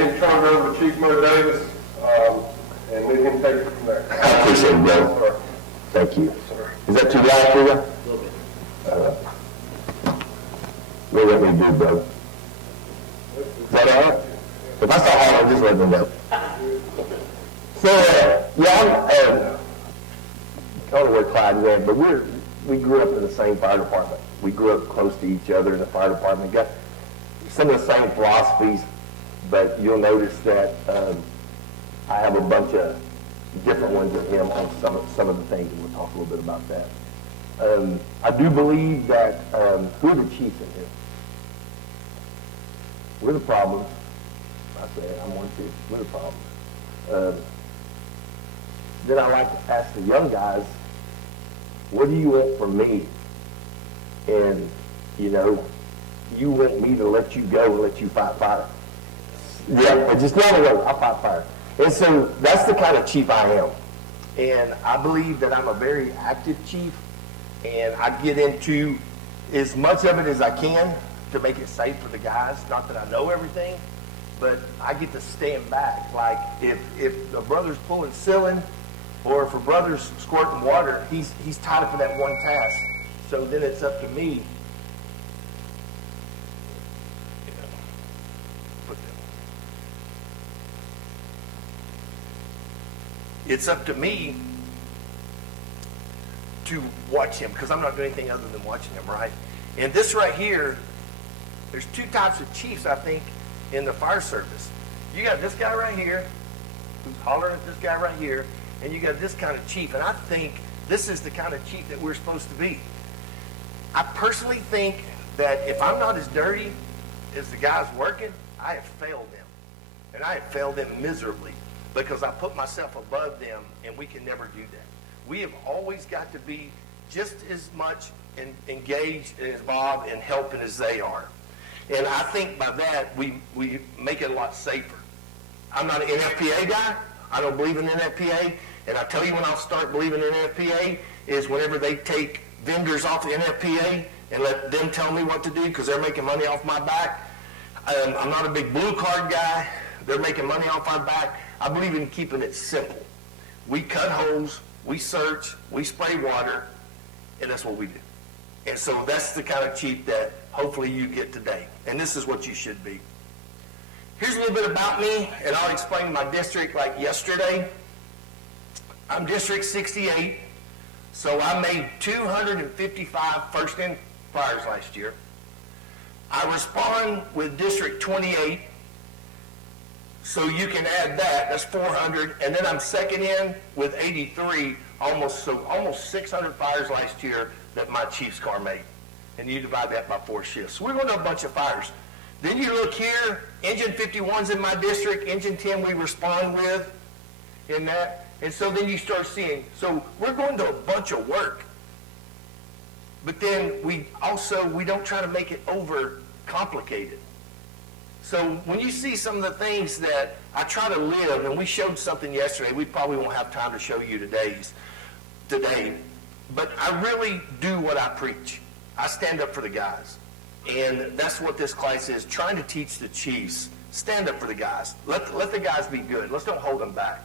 him turned over to Chief Mo Davis, and let him take it from there. I appreciate it, brother. Thank you. Is that too loud for you? A little bit. What do you want me to do, brother? Is that all right? If I saw hard, I'll just let them know. So, yeah, I don't know where Clyde went, but we grew up in the same fire department. We grew up close to each other in the fire department. Got some of the same philosophies, but you'll notice that I have a bunch of different ones of him on some of the things, and we'll talk a little bit about that. I do believe that who are the chiefs in here? We're the problems. I said, I'm one too. We're the problems. Then I like to ask the young guys, what do you want from me? And, you know, you want me to let you go and let you fight fire. Yeah, but just let me go. I'll fight fire. And so that's the kind of chief I am. And I believe that I'm a very active chief, and I get into as much of it as I can to make it safe for the guys. Not that I know everything, but I get to stand back. Like if the brother's pulling ceiling, or if a brother's squirting water, he's tied up for that one task. So then it's up to me. It's up to me to watch him, because I'm not doing anything other than watching him, right? And this right here, there's two types of chiefs, I think, in the fire service. You got this guy right here, who's hollering at this guy right here, and you got this kind of chief. And I think this is the kind of chief that we're supposed to be. I personally think that if I'm not as dirty as the guys working, I have failed them. And I have failed them miserably, because I put myself above them, and we can never do that. We have always got to be just as much engaged and involved and helping as they are. And I think by that, we make it a lot safer. I'm not an NFPA guy. I don't believe in NFPA. And I tell you when I'll start believing in NFPA is whenever they take vendors off the NFPA and let them tell me what to do, because they're making money off my back. I'm not a big blue card guy. They're making money off our back. I believe in keeping it simple. We cut holes, we search, we spray water, and that's what we do. And so that's the kind of chief that hopefully you get today. And this is what you should be. Here's a little bit about me, and I'll explain my district like yesterday. I'm District 68, so I made 255 first-in fires last year. I respond with District 28, so you can add that, that's 400, and then I'm second in with 83, almost 600 fires last year that my chief's car made. And you divide that by 4 shifts. So we're going to a bunch of fires. Then you look here, Engine 51's in my district, Engine 10 we respond with in that. And so then you start seeing, so we're going to a bunch of work. But then we don't try to make it over complicated. So when you see some of the things that I try to live, and we showed something yesterday, we probably won't have time to show you today, but I really do what I preach. I stand up for the guys. And that's what this class is, trying to teach the chiefs. Stand up for the guys. Let the guys be good. Let's don't hold them back.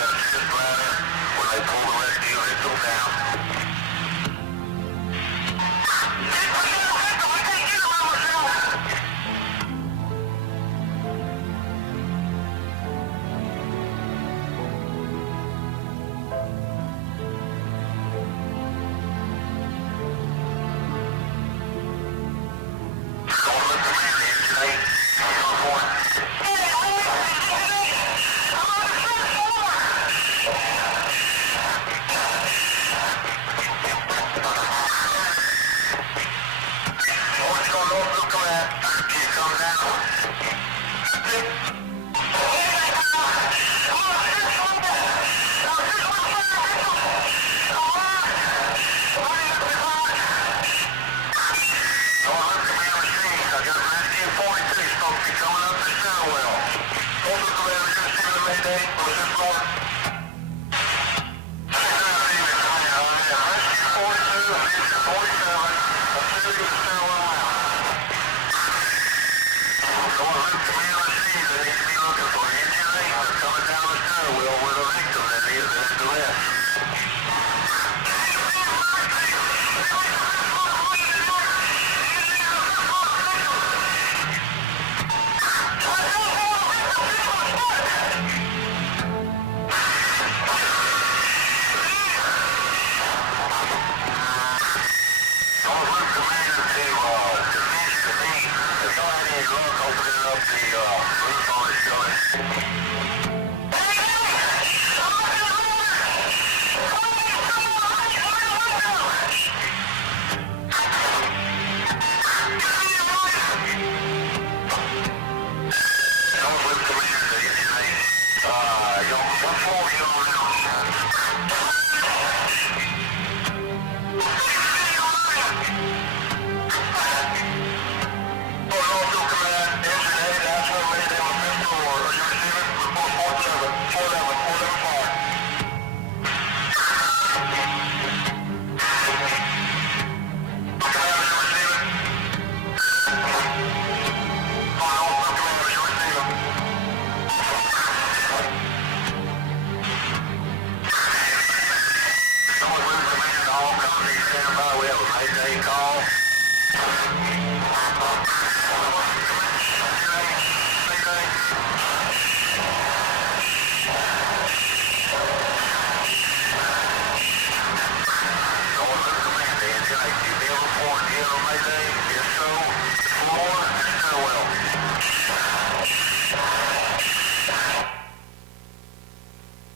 assist ladder when they pull the rescue victim down.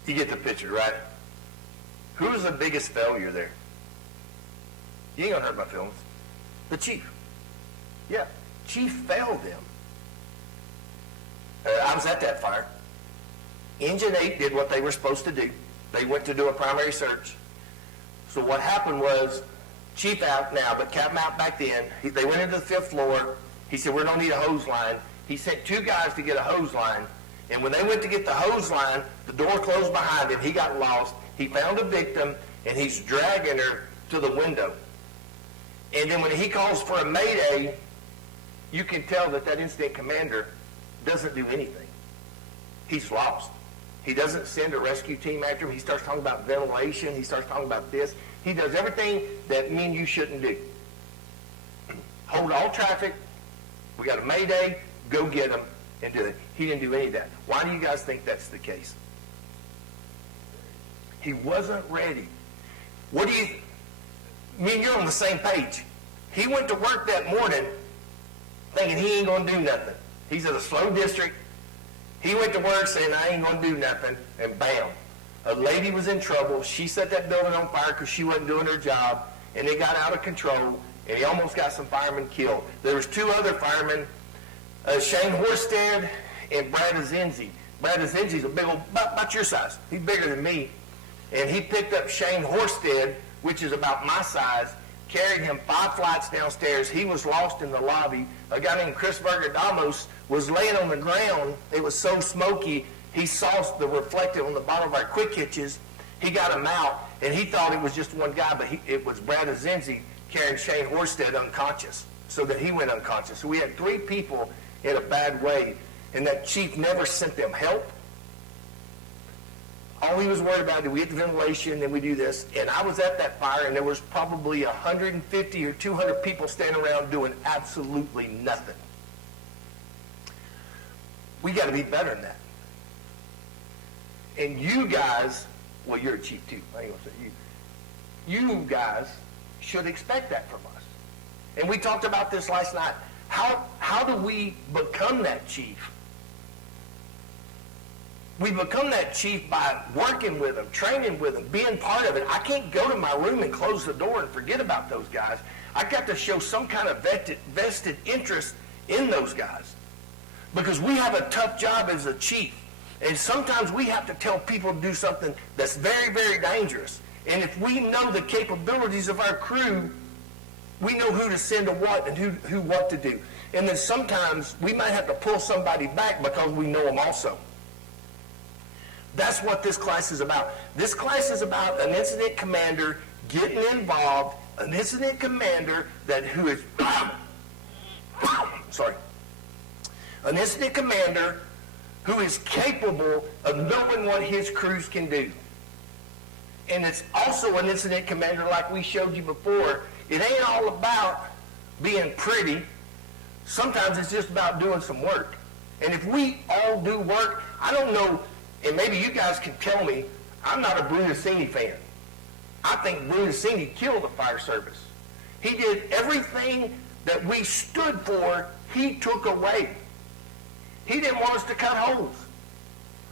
You get the picture, right? Who's the biggest failure there? You ain't gonna hurt my feelings. The chief. Yeah, chief failed them. I was at that fire. Engine 8 did what they were supposed to do. They went to do a primary search. So what happened was, chief out now, but Captain out back then, they went into the 5th floor. He said, we don't need a hose line. He sent 2 guys to get a hose line. And when they went to get the hose line, the door closed behind him. He got lost. He found a victim, and he's dragging her to the window. And then when he calls for a mayday, you can tell that that incident commander doesn't do anything. He's lost. He doesn't send a rescue team after him. He starts talking about ventilation. He starts talking about this. He does everything that me and you shouldn't do. Hold all traffic. We got a mayday. Go get them and do it. He didn't do any of that. Why do you guys think that's the case? He wasn't ready. What do you... Me and you're on the same page. He went to work that morning thinking he ain't going to do nothing. He's at a slow district. He went to work saying, I ain't going to do nothing, and bam. A lady was in trouble. She set that building on fire because she wasn't doing her job, and it got out of control, and he almost got some firemen killed. There was 2 other firemen, Shane Horsted and Brad Azenzi. Brad Azenzi's a big old, about your size. He's bigger than me. And he picked up Shane Horsted, which is about my size, carried him 5 flights downstairs. He was lost in the lobby. A guy named Chris Vergadamos was laying on the ground. It was so smoky, he saw the reflective on the bottom of our quick hitches. He got him out, and he thought it was just one guy, but it was Brad Azenzi carrying Shane Horsted unconscious, so that he went unconscious. So we had 3 people in a bad way, and that chief never sent them help. All he was worried about, did we get the ventilation, and we do this. And I was at that fire, and there was probably 150 or 200 people standing around doing absolutely nothing. We got to be better than that. And you guys, well, you're a chief too. I ain't gonna say you. You guys should expect that from us. And we talked about this last night. How do we become that chief? We become that chief by working with them, training with them, being part of it. I can't go to my room and close the door and forget about those guys. I got to show some kind of vested interest in those guys. Because we have a tough job as a chief. And sometimes we have to tell people to do something that's very, very dangerous. And if we know the capabilities of our crew, we know who to send to what and who what to do. And then sometimes we might have to pull somebody back because we know them also. That's what this class is about. This class is about an incident commander getting involved, an incident commander who is, sorry, an incident commander who is capable of knowing what his crews can do. And it's also an incident commander like we showed you before. It ain't all about being pretty. Sometimes it's just about doing some work. And if we all do work, I don't know, and maybe you guys can tell me, I'm not a Bccc fan. I think Bccc killed the fire service. He did everything that we stood for, he took away. He didn't want us to cut holes.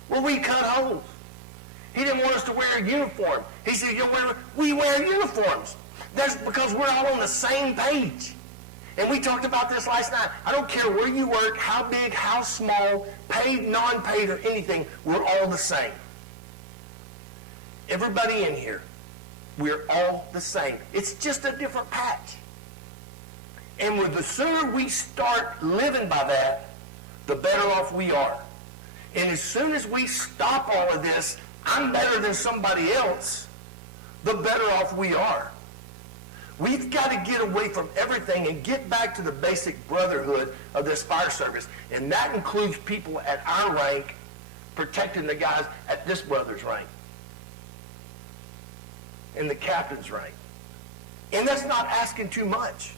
Well, we cut holes. He didn't want us to wear a uniform. He said, we wear uniforms. That's because we're all on the same page. And we talked about this last night. I don't care where you work, how big, how small, paid, non-paid, or anything, we're all the same. Everybody in here, we're all the same. It's just a different patch. And the sooner we start living by that, the better off we are. And as soon as we stop all of this, I'm better than somebody else, the better off we are. We've got to get away from everything and get back to the basic brotherhood of this fire service. And that includes people at our rank protecting the guys at this brother's rank and the captain's rank. And that's not asking too much.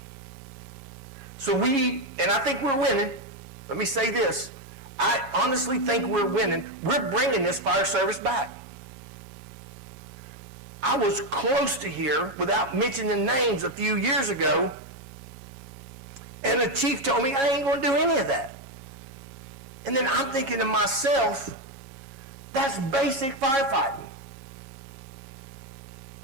So and I think we're winning. Let me say this. I honestly think we're winning. We're bringing this fire service back. I was close to here, without mentioning names, a few years ago, and the chief told me I ain't going to do any of that. And then I'm thinking to myself, that's basic firefighting.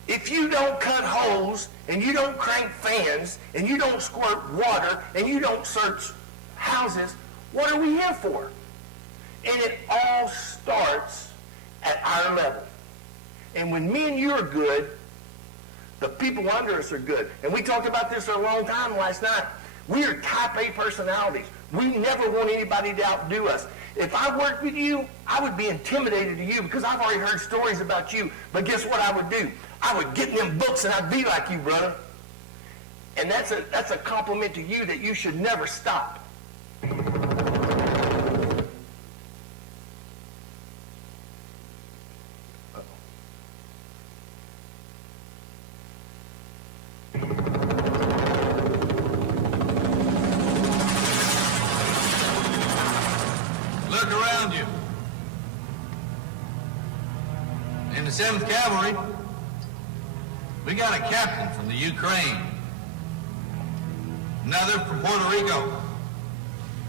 If you don't cut holes, and you don't crank fans, and you don't squirt water, and you don't search houses, what are we here for? And it all starts at our level. And when me and you are good, the people under us are good. And we talked about this for a long time last night. We are type A personalities. We never want anybody to outdo us. If I worked with you, I would be intimidated to you because I've already heard stories about you. But guess what I would do? I would get in them books and I'd be like you, brother. And that's a compliment to you that you should never stop. In the 7th Cavalry, we got a captain from the Ukraine, another from Puerto Rico.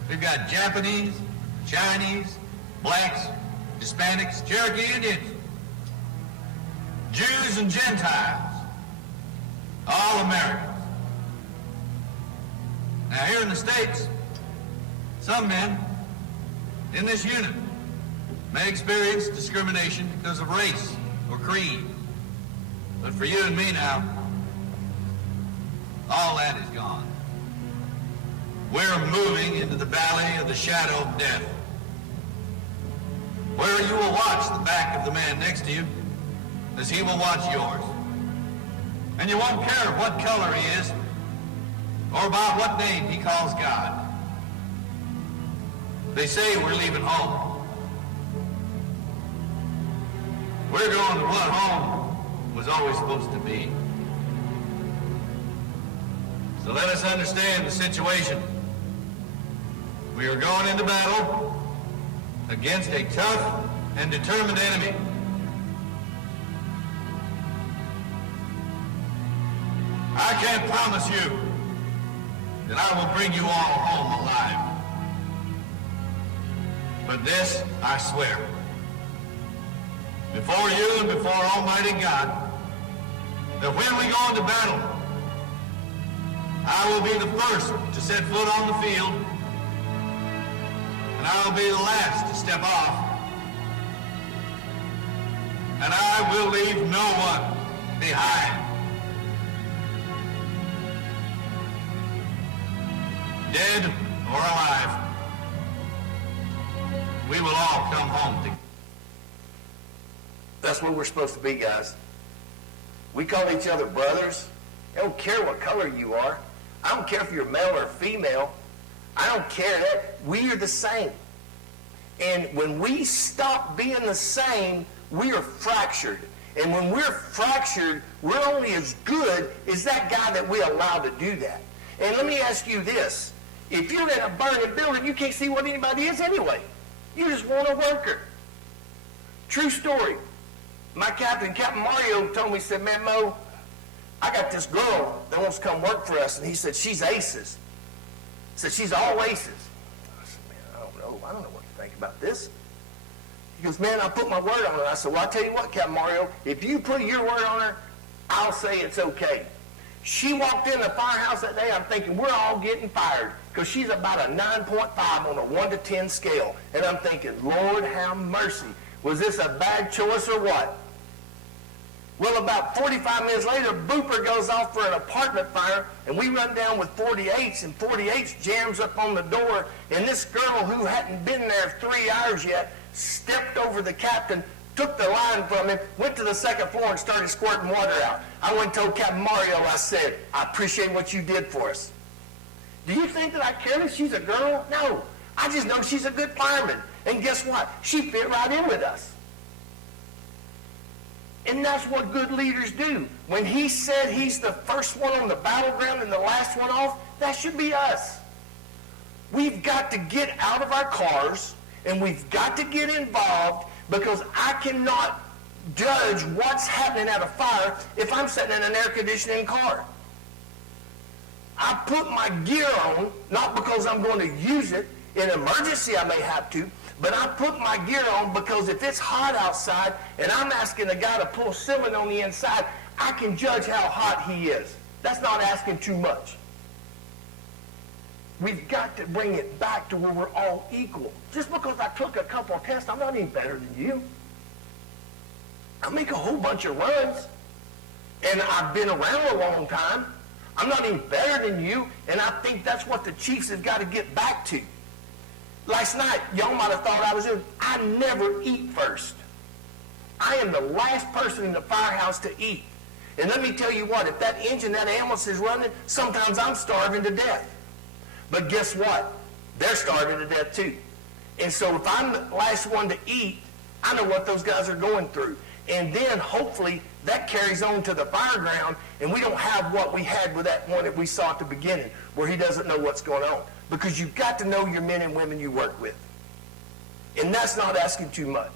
We've got Japanese, Chinese, blacks, Hispanics, Cherokee Indians, Jews and Gentiles, all Americans. Now here in the States, some men in this unit may experience discrimination because of race or creed. But for you and me now, all that is gone. We're moving into the valley of the shadow of death, where you will watch the back of the man next to you as he will watch yours. And you won't care what color he is or about what name he calls God. They say we're leaving home. We're going to what home was always supposed to be. So let us understand the situation. We are going into battle against a tough and determined enemy. I can't promise you that I will bring you all home alive. But this I swear, before you and before Almighty God, that when we go into battle, I will be the first to set foot on the field, and I will be the last to step off, and I will leave no one behind. Dead or alive, we will all come home together. That's what we're supposed to be, guys. We call each other brothers. I don't care what color you are. I don't care if you're male or female. I don't care that. We are the same. And when we stop being the same, we are fractured. And when we're fractured, we're only as good as that guy that we allow to do that. And let me ask you this. If you're in a burning building, you can't see what anybody is anyway. You just want a worker. True story. My captain, Captain Mario, told me, he said, man, Mo, I got this girl that wants to come work for us. And he said, she's aces. He said, she's all aces. I said, man, I don't know. I don't know what to think about this. He goes, man, I put my word on her. I said, well, I'll tell you what, Captain Mario, if you put your word on her, I'll say it's okay. She walked in the firehouse that day, I'm thinking, we're all getting fired, because she's about a 9.5 on a 1 to 10 scale. And I'm thinking, Lord, have mercy. Was this a bad choice or what? Well, about 45 minutes later, Booper goes off for an apartment fire, and we run down with 48s, and 48s jams up on the door, and this girl who hadn't been there 3 hours yet stepped over the captain, took the line from him, went to the second floor and started squirting water out. I went and told Captain Mario, I said, I appreciate what you did for us. Do you think that I care if she's a girl? No. I just know she's a good fireman. And guess what? She fit right in with us. And that's what good leaders do. When he said he's the first one on the battleground and the last one off, that should be us. We've got to get out of our cars and we've got to get involved, because I cannot judge what's happening at a fire if I'm sitting in an air conditioning car. I put my gear on, not because I'm going to use it. In an emergency I may have to, but I put my gear on because if it's hot outside and I'm asking a guy to pull ceiling on the inside, I can judge how hot he is. That's not asking too much. We've got to bring it back to where we're all equal. Just because I took a couple of tests, I'm not any better than you. I make a whole bunch of runs, and I've been around a long time. I'm not any better than you, and I think that's what the Chiefs have got to get back to. Last night, y'all might have thought I was doing, I never eat first. I am the last person in the firehouse to eat. And let me tell you what, if that engine, that ambulance is running, sometimes I'm starving to death. But guess what? They're starving to death too. And so if I'm the last one to eat, I know what those guys are going through. And then hopefully that carries on to the fire ground, and we don't have what we had with that one that we saw at the beginning, where he doesn't know what's going on. Because you've got to know your men and women you work with. And that's not asking too much.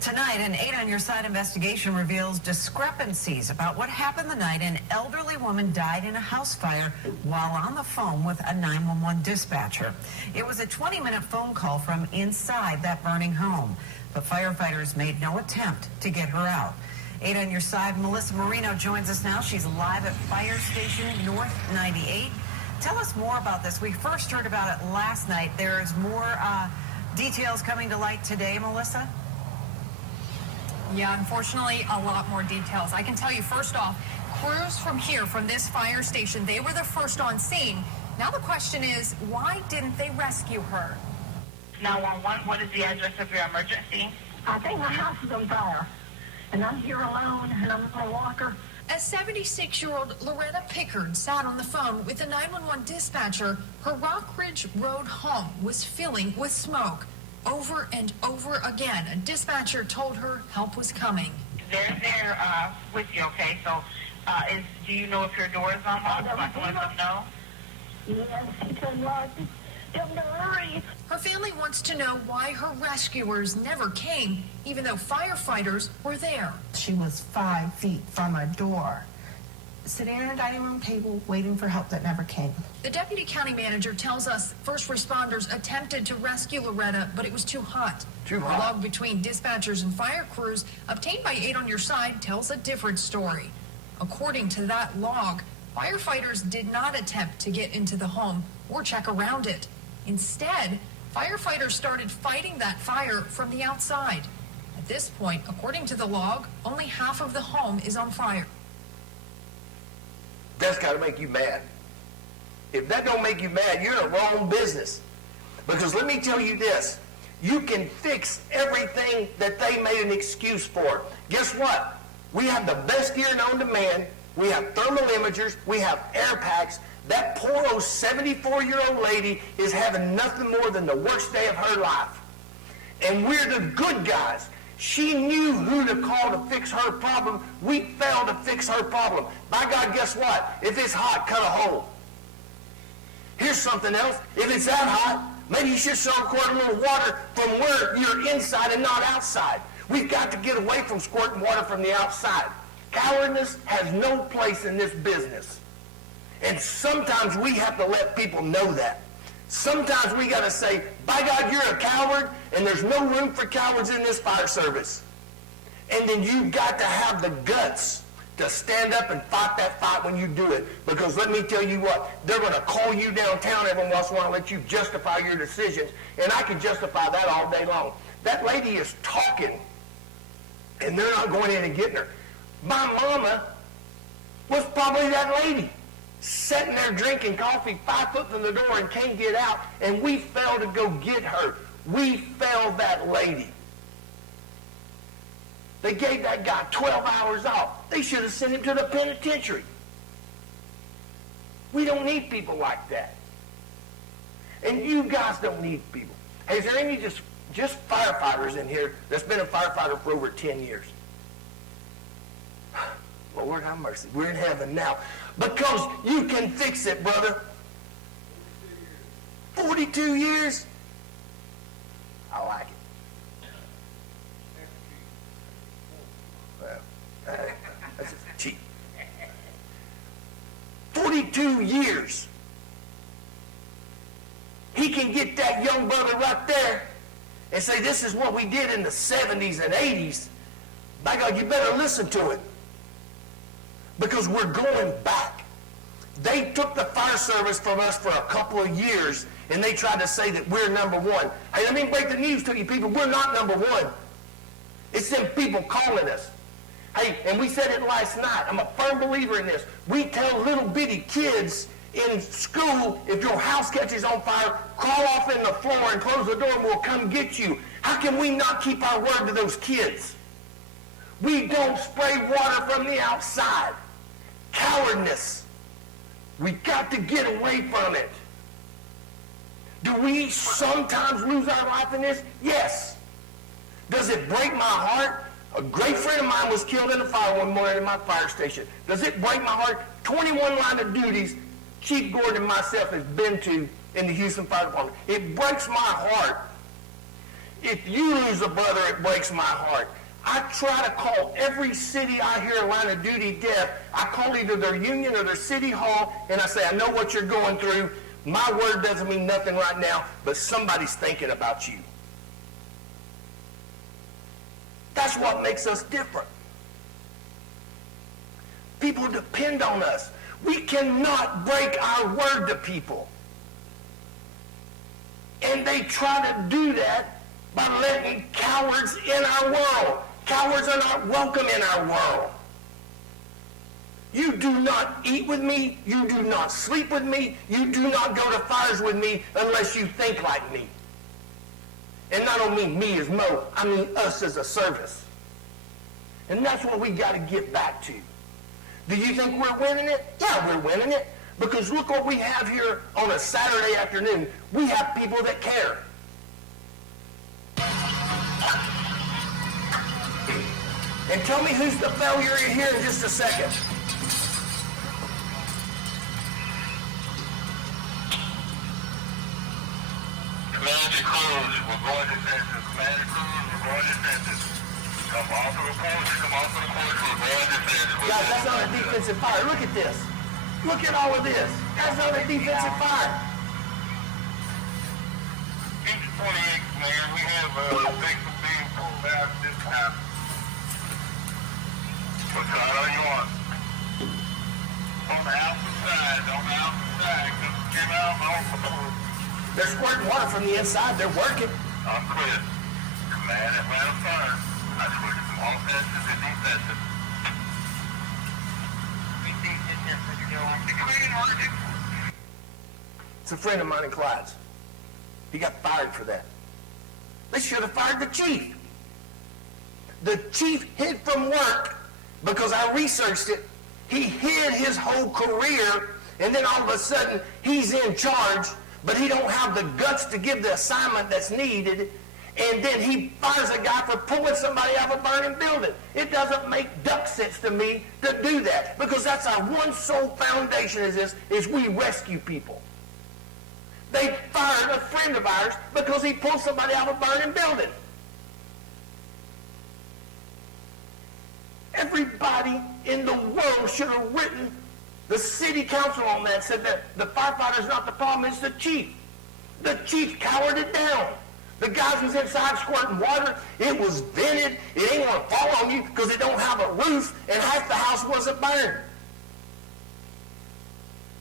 Tonight, an 8 on Your Side investigation reveals discrepancies about what happened the night an elderly woman died in a house fire while on the phone with a 911 dispatcher. It was a 20-minute phone call from inside that burning home, but firefighters made no attempt to get her out. 8 on Your Side, Melissa Marino joins us now. She's live at Fire Station North 98. Tell us more about this. We first heard about it last night. There's more details coming to light today, Melissa? Yeah, unfortunately, a lot more details. I can tell you, first off, crews from here, from this fire station, they were the first on scene. Now the question is, why didn't they rescue her? 911, what is the address of your emergency? I think my house is on fire, and I'm here alone, and I'm in a walker. A 76-year-old Loretta Pickard sat on the phone with a 911 dispatcher. Her Rock Ridge Road home was filling with smoke. Over and over again, a dispatcher told her help was coming. They're there with you, okay? So, do you know if your door is unlocked? So I can let them know. Yes, it's unlocked. Tell them to hurry. Her family wants to know why her rescuers never came, even though firefighters were there. She was 5 feet from a door, sitting at a dining room table waiting for help that never came. The deputy county manager tells us first responders attempted to rescue Loretta, but it was too hot. Too A hot. log between dispatchers and fire crews obtained by 8 on Your Side tells a different story. According to that log, firefighters did not attempt to get into the home or check around it. Instead, firefighters started fighting that fire from the outside. At this point, according to the log, only half of the home is on fire. That's got to make you mad. If that don't make you mad, you're in the wrong business. Because let me tell you this, you can fix everything that they made an excuse for. Guess what? We have the best gear known to man. We have thermal imagers. We have air packs. That poor old 74-year-old lady is having nothing more than the worst day of her life. And we're the good guys. She knew who to call to fix her problem. We failed to fix her problem. By God, guess what? If it's hot, cut a hole. Here's something else. If it's that hot, maybe you should squirt a little water from where you're inside and not outside. We've got to get away from squirting water from the outside. Cowardice has no place in this business. And sometimes we have to let people know that. Sometimes we got to say, by God, you're a coward, and there's no room for cowards in this fire service. And then you've got to have the guts to stand up and fight that fight when you do it. Because let me tell you what, they're going to call you downtown every once in a while and let you justify your decisions. And I can justify that all day long. That lady is talking, and they're not going in and getting her. My mama was probably that lady, sitting there drinking coffee 5 foot from the door and can't get out, and we failed to go get her. We failed that lady. They gave that guy 12 hours off. They should have sent him to the penitentiary. We don't need people like that. And you guys don't need people. Hey, is there any just firefighters in here that's been a firefighter for over 10 years? Lord have mercy. We're in heaven now. Because you can fix it, brother. 42 years? I like it. Well, that's cheap. 42 years. He can get that young brother right there and say, this is what we did in the 70s and 80s. By God, you better listen to it. Because we're going back. They took the fire service from us for a couple of years, and they tried to say that we're number one. Hey, let me break the news to you people. We're not number one. It's them people calling us. Hey, and we said it last night. I'm a firm believer in this. We tell little bitty kids in school, if your house catches on fire, crawl off in the floor and close the door and we'll come get you. How can we not keep our word to those kids? We don't spray water from the outside. Cowardness. We got to get away from it. Do we sometimes lose our life in this? Yes. Does it break my heart? A great friend of mine was killed in a fire one morning at my fire station. Does it break my heart? 21 line of duties Chief Gordon and myself has been to in the Houston Fire Department. It breaks my heart. If you lose a brother, it breaks my heart. I try to call every city I hear a line of duty death. I call either their union or their city hall, and I say, I know what you're going through. My word doesn't mean nothing right now, but somebody's thinking about you. That's what makes us different. People depend on us. We cannot break our word to people. And they try to do that by letting cowards in our world. Cowards are not welcome in our world. You do not eat with me. You do not sleep with me. You do not go to fires with me unless you think like me. And I don't mean me as Mo. I mean us as a service. And that's what we got to get back to. Do you think we're winning it? Yeah, we're winning it. Because look what we have here on a Saturday afternoon. We have people that care. And tell me who's the failure here in just a second. Commander Cruz, we're going to census. Commander Cruz, we're going to census. Come off the report, come off the report, we're going to census. Guys, that's on a defensive fire. Look at this. Look at all of this. That's on a defensive fire. Each 28, Mayor, we have victims being pulled out this time. What side are you on? On the outside, on the outside. Get out, on the board. They're squirting water from the inside. They're working. I'm clear. Command Atlanta Fire. I switched from offensive to defensive. It's a friend of mine in Clyde's. He got fired for that. They should have fired the chief. The chief hid from work because I researched it. He hid his whole career, and then all of a sudden he's in charge, but he don't have the guts to give the assignment that's needed, and then he fires a guy for pulling somebody out of a burning building. It doesn't make duck sense to me to do that, because that's our one sole foundation is we rescue people. They fired a friend of ours because he pulled somebody out of a burning building. Everybody in the world should have written the city council on that, said that the firefighter's not the problem, it's the chief. The chief cowered it down. The guys who's inside squirting water, it was vented, it ain't gonna fall on you because it don't have a roof, and half the house wasn't burned.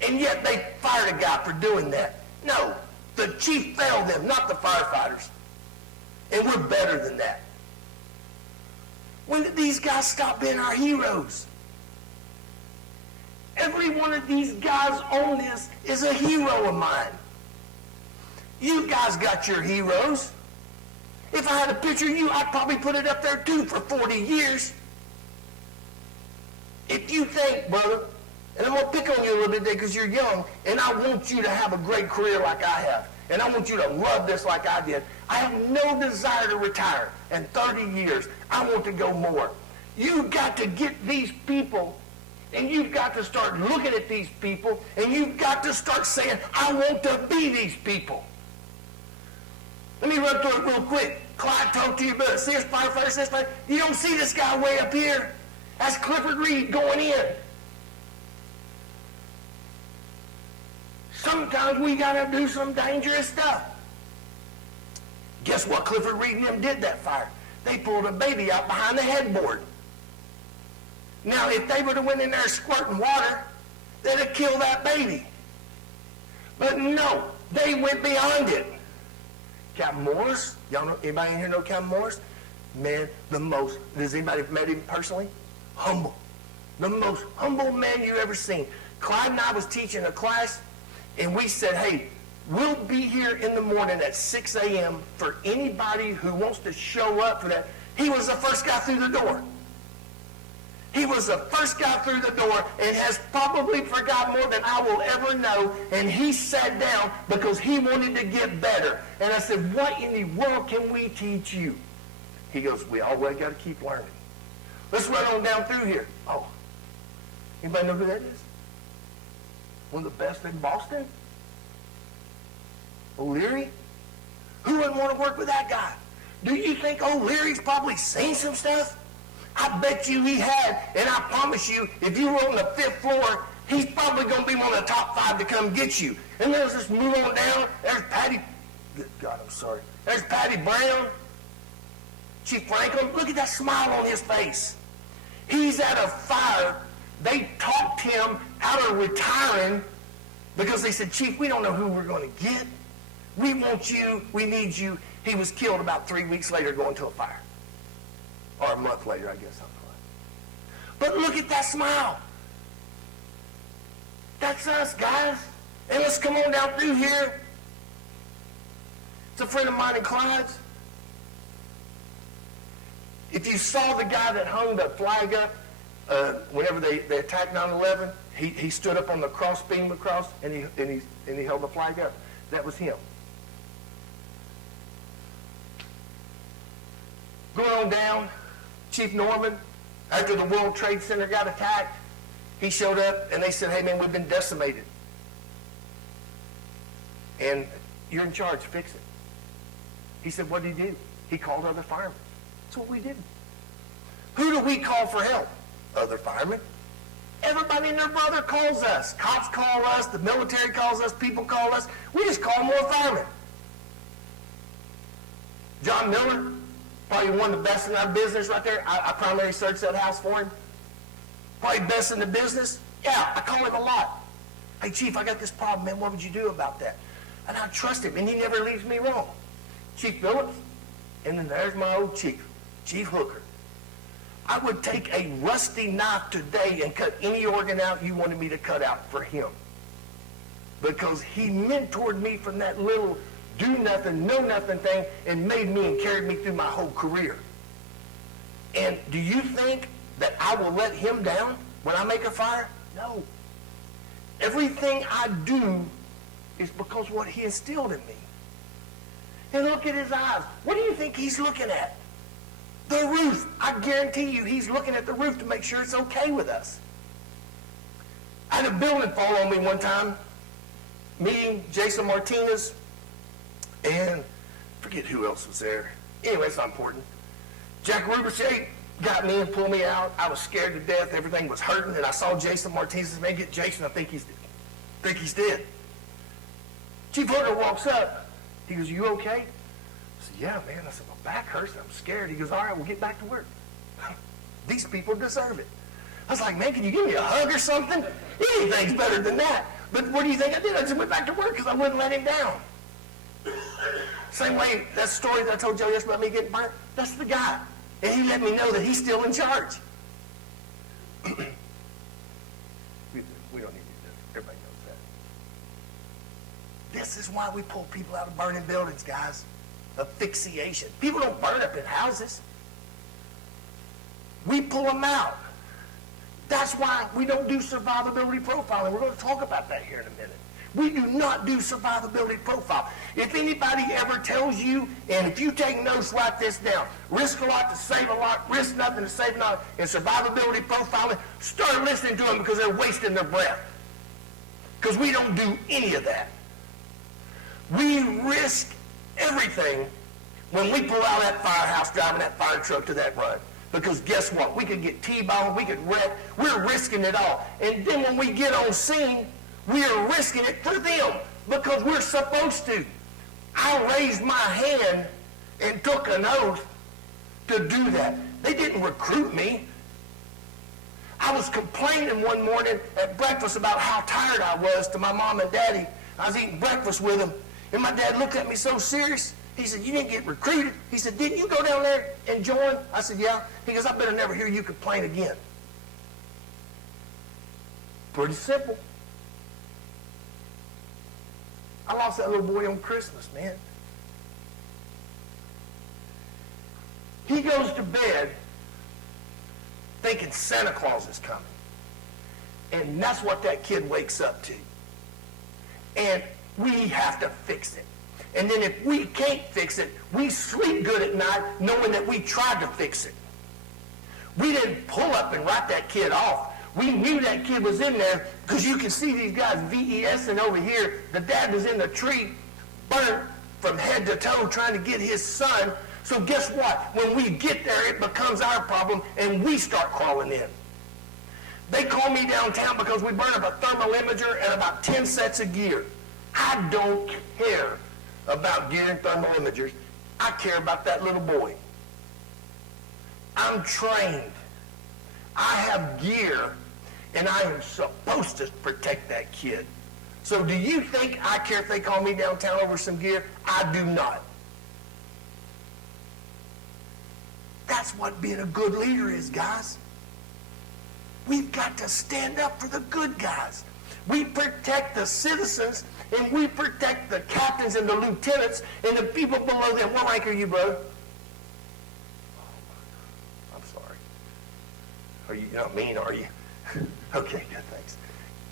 And yet they fired a guy for doing that. No, the chief failed them, not the firefighters. And we're better than that. When did these guys stop being our heroes? Every one of these guys on this is a hero of mine. You guys got your heroes. If I had a picture of you, I'd probably put it up there too for 40 years. If you think, brother, and I'm going to pick on you a little bit today because you're young, and I want you to have a great career like I have, and I want you to love this like I did. I have no desire to retire in 30 years. I want to go more. You've got to get these people, and you've got to start looking at these people, and you've got to start saying, I want to be these people. Let me run through it real quick. Clyde talked to you about it. See this firefighter, this firefighter? You don't see this guy way up here. That's Clifford Reed going in. Sometimes we got to do some dangerous stuff. Guess what Clifford Reed and them did that fire? They pulled a baby out behind the headboard. Now, if they would have went in there squirting water, they'd have killed that baby. But no, they went beyond it. Captain Morris, y'all know, anybody in here know Captain Morris? Man, does anybody met him personally? Humble. The most humble man you've ever seen. Clyde and I was teaching a class, and we said, hey, we'll be here in the morning at 6 a.m. for anybody who wants to show up for that. He was the first guy through the door. He was the first guy through the door and has probably forgot more than I will ever know. And he sat down because he wanted to get better. And I said, what in the world can we teach you? He goes, we always got to keep learning. Let's run on down through here. Oh, anybody know who that is? One of the best in Boston? O'Leary? Who wouldn't want to work with that guy? Do you think O'Leary's probably seen some stuff? I bet you he had, and I promise you, if you were on the 5th floor, he's probably going to be one of the top 5 to come get you. And then let's just move on down. There's Patty. Good God, I'm sorry. There's Patty Brown. Chief Franklin. Look at that smile on his face. He's at a fire. They talked him out of retiring because they said, Chief, we don't know who we're going to get. We want you. We need you. He was killed about 3 weeks later going to a fire. Or a month later, I guess. But look at that smile. That's us, guys. And let's come on down through here. It's a friend of mine in Clyde's. If you saw the guy that hung the flag up whenever they attacked 9/11, he stood up on the cross beam across and he held the flag up. That was him. Going on down, Chief Norman, After the World Trade Center got attacked, he showed up and they said, hey man, we've been decimated. And you're in charge, fix it. He said, what did he do? He called other firemen. That's what we did. Who do we call for help? Other firemen. Everybody and their brother calls us. Cops call us, the military calls us, people call us. We just call more firemen. John Miller, probably one of the best in our business right there. I primarily searched that house for him. Probably best in the business. Yeah, I call him a lot. Hey, Chief, I got this problem, man. What would you do about that? And I trust him, and he never leaves me wrong. Chief Phillips, and then there's my old chief, Chief Hooker. I would take a rusty knife today and cut any organ out you wanted me to cut out for him. Because he mentored me from that little do-nothing, know-nothing thing and made me and carried me through my whole career. And do you think that I will let him down when I make a fire? No. Everything I do is because what he instilled in me. And look at his eyes. What do you think he's looking at? The roof. I guarantee you he's looking at the roof to make sure it's okay with us. I had a building fall on me one time, meeting Jason Martinez, and forget who else was there. Anyway, it's not important. Jack Rubershay got me and pulled me out. I was scared to death. Everything was hurting, and I saw Jason Martinez. Man, get Jason. I think he's dead. Chief Hooker walks up. He goes, you okay? I said, yeah, man. I said, my back hurts. I'm scared. He goes, all right, we'll get back to work. These people deserve it. I was like, man, can you give me a hug or something? Anything's better than that. But what do you think I did? I just went back to work because I wouldn't let him down. Same way, that story that I told Joe yesterday about me getting burnt, that's the guy. And he let me know that he's still in charge. We don't need to do this. Everybody knows that. This is why we pull people out of burning buildings, guys. Asphyxiation. People don't burn up in houses. We pull them out. That's why we don't do survivability profiling. We're going to talk about that here in a minute. We do not do survivability profile. If anybody ever tells you, and if you take notes, write this down, risk a lot to save a lot, risk nothing to save nothing, and survivability profiling, start listening to them because they're wasting their breath. Because we don't do any of that. We risk everything when we pull out of that firehouse driving that fire truck to that run. Because guess what? We could get T-boned, we could wreck, we're risking it all. And then when we get on scene, we are risking it for them because we're supposed to. I raised my hand and took an oath to do that. They didn't recruit me. I was complaining one morning at breakfast about how tired I was to my mom and daddy. I was eating breakfast with them, and my dad looked at me so serious. He said, you didn't get recruited. He said, didn't you go down there and join? I said, yeah. He goes, I better never hear you complain again. Pretty simple. I lost that little boy on Christmas, man. He goes to bed thinking Santa Claus is coming. And that's what that kid wakes up to. And we have to fix it. And then if we can't fix it, we sleep good at night knowing that we tried to fix it. We didn't pull up and write that kid off. We knew that kid was in there because you can see these guys VESing over here. The dad was in the tree, burnt from head to toe trying to get his son. So guess what? When we get there, it becomes our problem and we start crawling in. They call me downtown because we burn up a thermal imager and about 10 sets of gear. I don't care about gear and thermal imagers. I care about that little boy. I'm trained. I have gear, and I am supposed to protect that kid. So do you think I care if they call me downtown over some gear? I do not. That's what being a good leader is, guys. We've got to stand up for the good guys. We protect the citizens, and we protect the captains and the lieutenants and the people below them. What rank are you, brother? I'm sorry. Are you not mean, are you? Okay, good, thanks.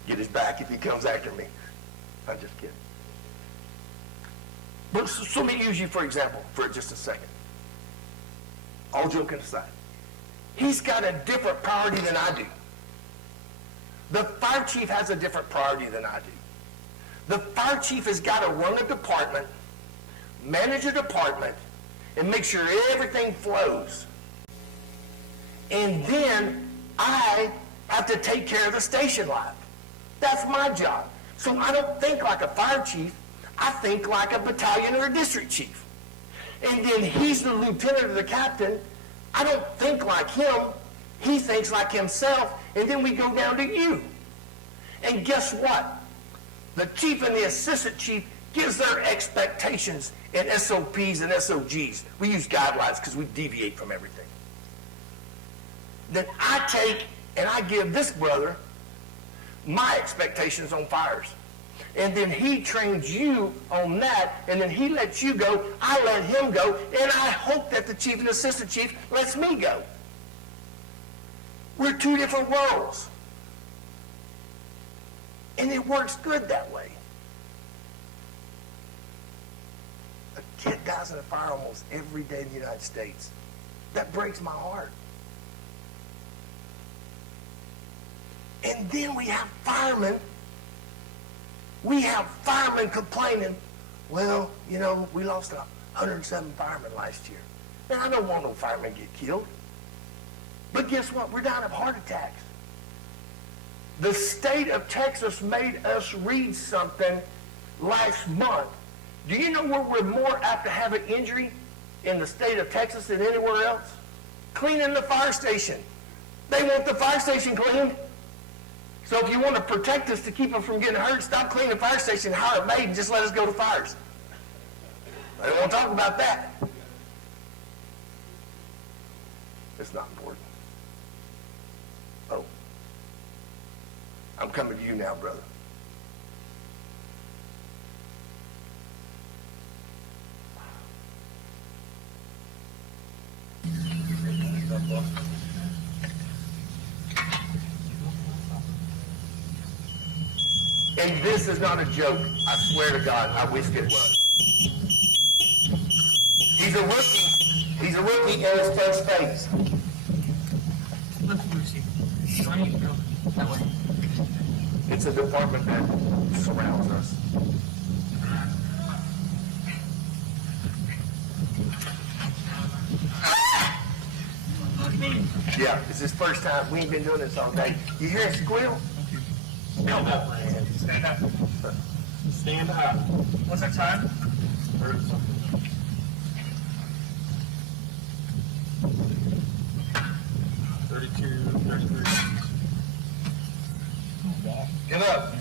Get his back if he comes after me. I'm just kidding. But so let me use you for example for just a second. All joking aside. He's got a different priority than I do. The fire chief has a different priority than I do. The fire chief has got to run a department, manage a department, and make sure everything flows. And then I have to take care of the station life. That's my job. So I don't think like a fire chief. I think like a battalion or a district chief. And then he's the lieutenant or the captain. I don't think like him. He thinks like himself. And then we go down to you. And guess what? The chief and the assistant chief gives their expectations and SOPs and SOGs. We use guidelines because we deviate from everything. Then I take and I give this brother my expectations on fires. And then he trains you on that, and then he lets you go, I let him go, and I hope that the chief and assistant chief lets me go. We're two different worlds. And it works good that way. A kid dies in a fire almost every day in the United States. That breaks my heart. And then we have firemen. We have firemen complaining, well, you know, we lost 107 firemen last year. And I don't want no firemen to get killed. But guess what? We're dying of heart attacks. The state of Texas made us read something last month. Do you know where we're more apt to have an injury in the state of Texas than anywhere else? Cleaning the fire station. They want the fire station cleaned. So if you want to protect us to keep us from getting hurt, stop cleaning the fire station, hire a maid, and just let us go to fires. I don't want to talk about that. It's not important. Oh. I'm coming to you now, brother. And this is not a joke. I swear to God, I wish it was. He's a rookie. He's a rookie in his first phase. It's a department that surrounds us. Yeah, it's his first time. We ain't been doing this all day. You hear a squeal? Come on, man. Stand up. Stand up. What's our time? 32, 33. Get up.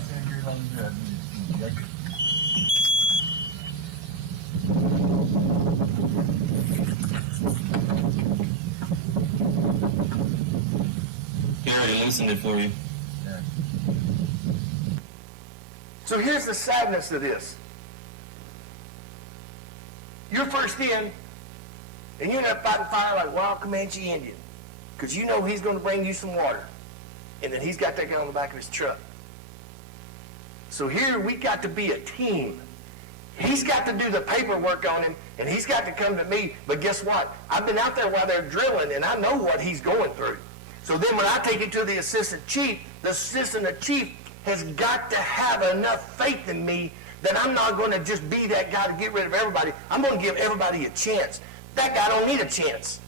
He already loosened it for you. So here's the sadness of this. You're first in, and you end up fighting fire like wild Comanche Indian, because you know he's going to bring you some water, and then he's got that guy on the back of his truck. So here we got to be a team. He's got to do the paperwork on him, and he's got to come to me. But guess what? I've been out there while they're drilling, and I know what he's going through. So then when I take it to the assistant chief, the assistant chief has got to have enough faith in me that I'm not going to just be that guy to get rid of everybody. I'm going to give everybody a chance. That guy don't need a chance,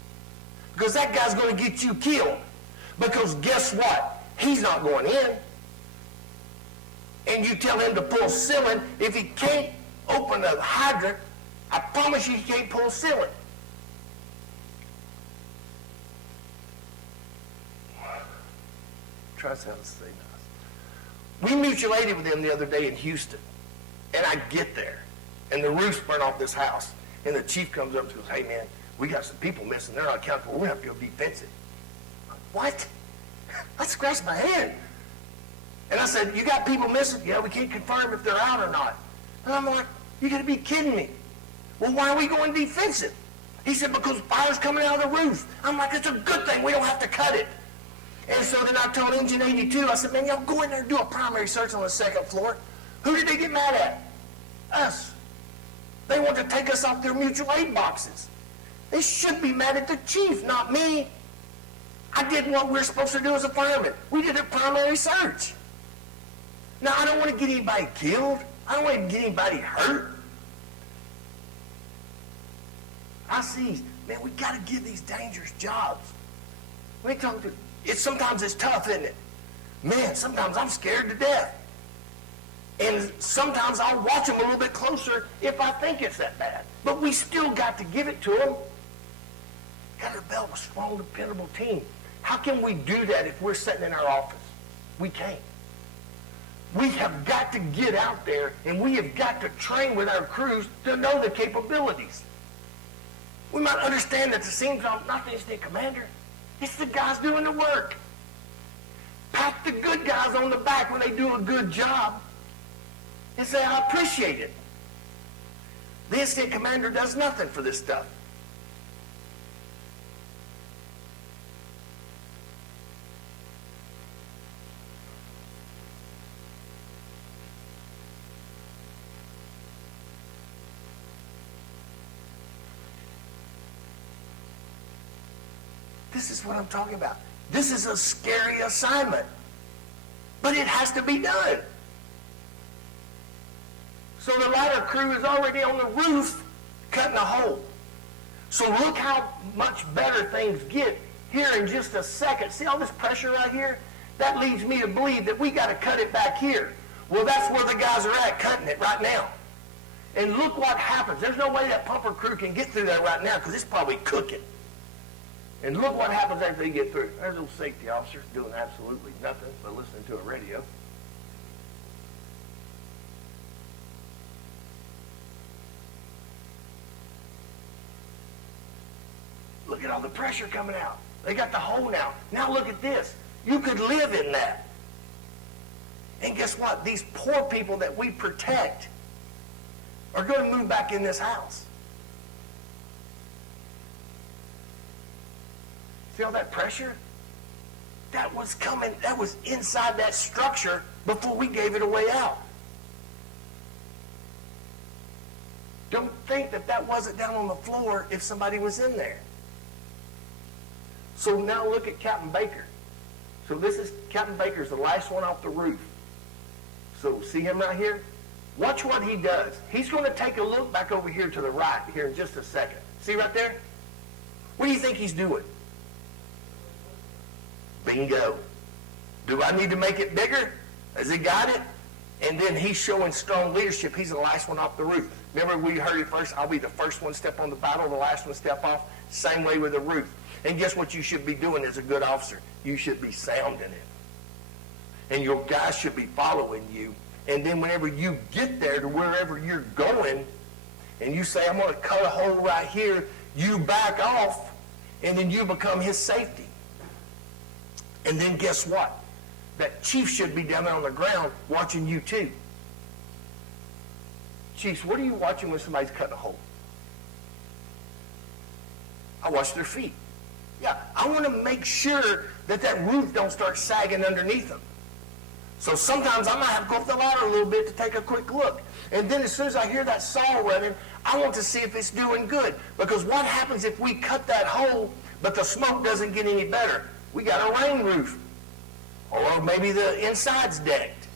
because that guy's going to get you killed. Because guess what? He's not going in. And you tell him to pull ceiling. If he can't open a hydrant, I promise you he can't pull ceiling. Try to say nice. We mutual aided with them the other day in Houston. And I get there, and the roof's burnt off this house. And the chief comes up and goes, hey, man, we got some people missing. They're not accounted for. We're going to have to go defensive. I'm like, what? I scratched my head. And I said, you got people missing? Yeah, we can't confirm if they're out or not. And I'm like, you got to be kidding me. Well, why are we going defensive? He said, because fire's coming out of the roof. I'm like, it's a good thing. We don't have to cut it. And so then I told Engine 82, I said, man, y'all go in there and do a primary search on the second floor. Who did they get mad at? Us. They want to take us off their mutual aid boxes. They should be mad at the chief, not me. I did what we're supposed to do as a fireman. We did a primary search. Now, I don't want to get anybody killed. I don't want to get anybody hurt. I see, man, we got to give these dangerous jobs. Let me talk to you. Sometimes it's tough, isn't it? Man, sometimes I'm scared to death. And sometimes I'll watch them a little bit closer if I think it's that bad. But we still got to give it to them. Got to develop a strong, dependable team. How can we do that if we're sitting in our office? We can't. We have got to get out there, and we have got to train with our crews to know the capabilities. We might understand that the seams are not the instant commander. It's the guys doing the work. Pat the good guys on the back when they do a good job and say, I appreciate it. The instant commander does nothing for this stuff. This is what I'm talking about. This is a scary assignment, but it has to be done. So the ladder crew is already on the roof cutting a hole. So look how much better things get here in just a second. See all this pressure right here? That leads me to believe that we got to cut it back here. Well, that's where the guys are at, cutting it right now. And look what happens. There's no way that pumper crew can get through there right now because it's probably cooking. And look what happens after they get through. There's a little safety officer doing absolutely nothing but listening to a radio. Look at all the pressure coming out. They got the hole now. Now look at this. You could live in that. And guess what? These poor people that we protect are going to move back in this house. See all that pressure? That was coming, that was inside that structure before we gave it away out. Don't think that that wasn't down on the floor if somebody was in there. So now look at Captain Baker. So this is, Captain Baker's the last one off the roof. So see him right here? Watch what he does. He's going to take a look back over here to the right here in just a second. See right there? What do you think he's doing? Bingo. Do I need to make it bigger? Has he got it? And then he's showing strong leadership. He's the last one off the roof. Remember we heard it first, I'll be the first one step on the battle, the last one step off. Same way with the roof. And guess what you should be doing as a good officer? You should be sounding it. And your guys should be following you. And then whenever you get there to wherever you're going, and you say, I'm going to cut a hole right here, you back off, and then you become his safety. And then guess what? That chief should be down there on the ground watching you too. Chiefs, what are you watching when somebody's cutting a hole? I watch their feet. Yeah, I want to make sure that that roof don't start sagging underneath them. So sometimes I might have to go up the ladder a little bit to take a quick look. And then as soon as I hear that saw running, I want to see if it's doing good. Because what happens if we cut that hole, but the smoke doesn't get any better? We got a rain roof. Or maybe the inside's decked.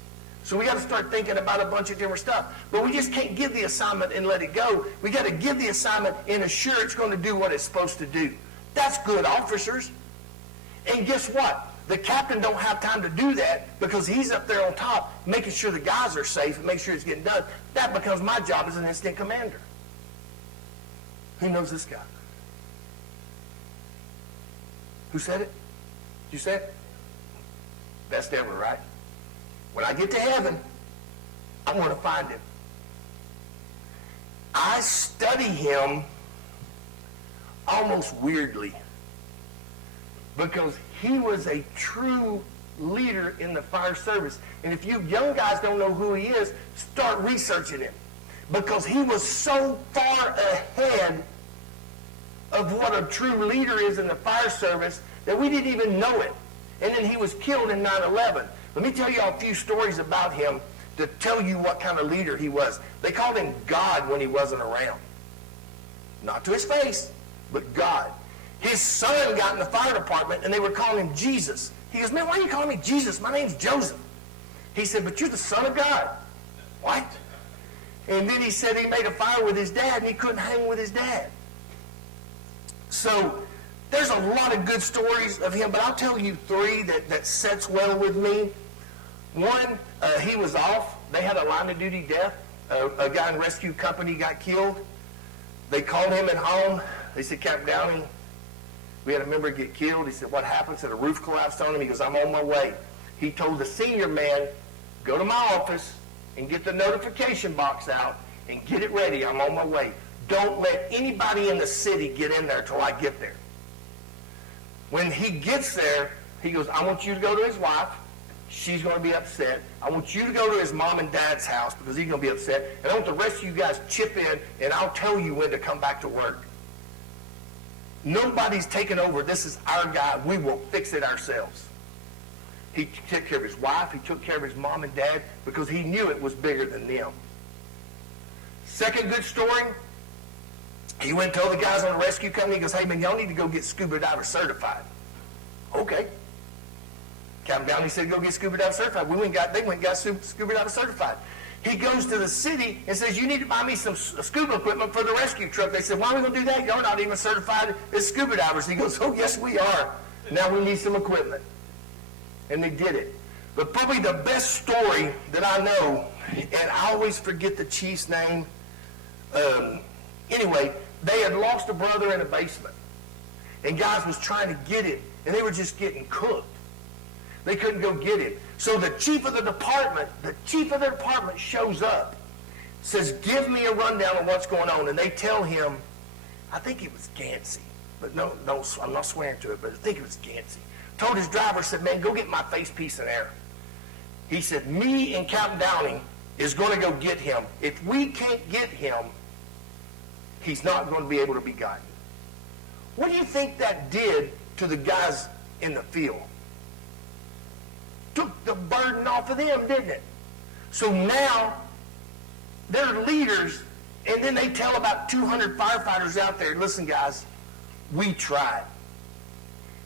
So we got to start thinking about a bunch of different stuff. But we just can't give the assignment and let it go. We got to give the assignment and assure it's going to do what it's supposed to do. That's good officers. And guess what? The captain don't have time to do that because he's up there on top making sure the guys are safe and make sure it's getting done. That becomes my job as an instant commander. Who knows this guy? Who said it? You said it? Best ever, right? When I get to heaven, I want to find him. I study him almost weirdly because he was a true leader in the fire service. And if you young guys don't know who he is, start researching him because he was so far ahead of what a true leader is in the fire service that we didn't even know it. And then he was killed in 9/11. Let me tell you a few stories about him to tell you what kind of leader he was. They called him God when he wasn't around. Not to his face, but God. His son got in the fire department, and they were calling him Jesus. He goes, man, why are you calling me Jesus? My name's Joseph. He said, but you're the Son of God. What? And then he said he made a fire with his dad, and he couldn't hang with his dad. So there's a lot of good stories of him, but I'll tell you three that sets well with me. One, he was off. They had a line-of-duty death. A guy in rescue company got killed. They called him at home. They said, Captain Downing, we had a member get killed. He said, what happened? Said a roof collapsed on him. He goes, I'm on my way. He told the senior man, go to my office and get the notification box out and get it ready. I'm on my way. Don't let anybody in the city get in there till I get there. When he gets there, he goes, I want you to go to his wife. She's going to be upset. I want you to go to his mom and dad's house because he's going to be upset. And I want the rest of you guys chip in, and I'll tell you when to come back to work. Nobody's taking over. This is our guy. We will fix it ourselves. He took care of his wife. He took care of his mom and dad because he knew it was bigger than them. Second good story, he went and told the guys on the rescue company, he goes, hey, man, y'all need to go get scuba diver certified. Okay. Captain Downey said, go get scuba diver certified. They went and got scuba diver certified. He goes to the city and says, you need to buy me some scuba equipment for the rescue truck. They said, why are we going to do that? Y'all not even certified as scuba divers. He goes, oh, yes, we are. Now we need some equipment. And they did it. But probably the best story that I know, and I always forget the chief's name. Anyway, they had lost a brother in a basement. And guys was trying to get him, and they were just getting cooked. They couldn't go get him. So the chief of the department shows up, says, give me a rundown of what's going on. And they tell him, I think it was Gansey, but no, I'm not swearing to it, but I think it was Gansey. Told his driver, said, man, go get my face piece in air. He said, me and Captain Downing is going to go get him. If we can't get him, he's not going to be able to be gotten. What do you think that did to the guys in the field? Took the burden off of them, didn't it? So now they're leaders, and then they tell about 200 firefighters out there, listen, guys, we tried.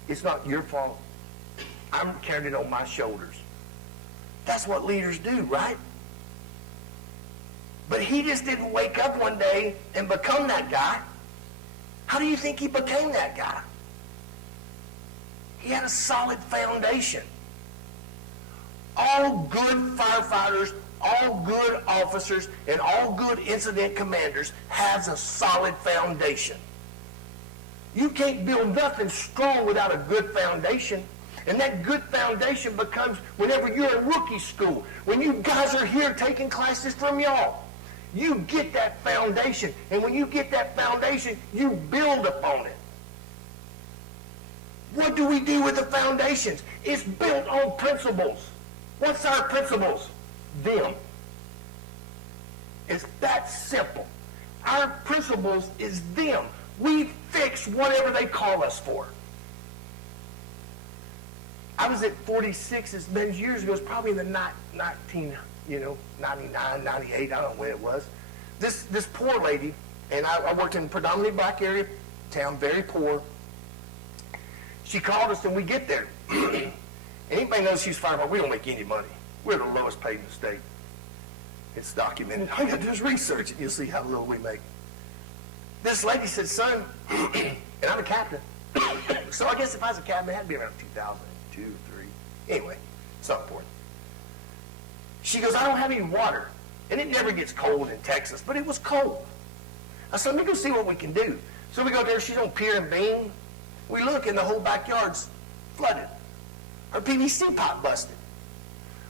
It's not your fault. I'm carrying it on my shoulders. That's what leaders do, right? But he just didn't wake up one day and become that guy. How do you think he became that guy? He had a solid foundation. All good firefighters, all good officers, and all good incident commanders has a solid foundation. You can't build nothing strong without a good foundation. And that good foundation becomes whenever you're in rookie school, when you guys are here taking classes from y'all. You get that foundation. And when you get that foundation, you build upon it. What do we do with the foundations? It's built on principles. What's our principles? Them. It's that simple. Our principles is them. We fix whatever they call us for. I was at 46, it's been years ago, it's probably in the 99, 98, I don't know when it was. This poor lady, and I worked in a predominantly black area town, very poor. She called us and we get there. Anybody knows she's firefighter? We don't make any money. We're the lowest paid in the state. It's documented. All you got to do is research it. You'll see how little we make. This lady said, son, and I'm a captain. So I guess if I was a captain, it had to be around 2002 or 3. Anyway, it's not important. She goes, I don't have any water. And it never gets cold in Texas, but it was cold. I said, let me go see what we can do. So we go there. She's on pier and beam. We look, and the whole backyard's flooded. Her PVC pipe busted.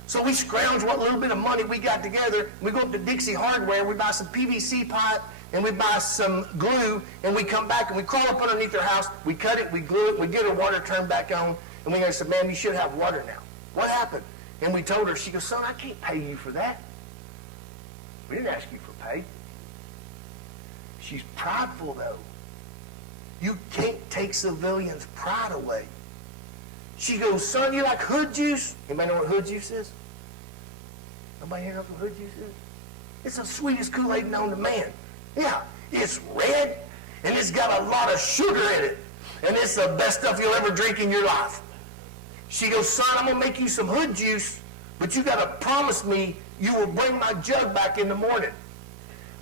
So we scrounge what little bit of money we got together. We go up to Dixie Hardware. We buy some PVC pipe, and we buy some glue, and we come back, and we crawl up underneath her house. We cut it, we glue it, we get her water turned back on, and we said, ma'am, you should have water now. What happened? And we told her, she goes, son, I can't pay you for that. We didn't ask you for pay. She's prideful, though. You can't take civilians' pride away. She goes, son, you like hood juice? Anybody know what hood juice is? Nobody here knows what hood juice is? It's the sweetest Kool-Aid known to man. Yeah, it's red, and it's got a lot of sugar in it. and it's the best stuff you'll ever drink in your life. She goes, son, I'm going to make you some hood juice, but you got to promise me you will bring my jug back in the morning.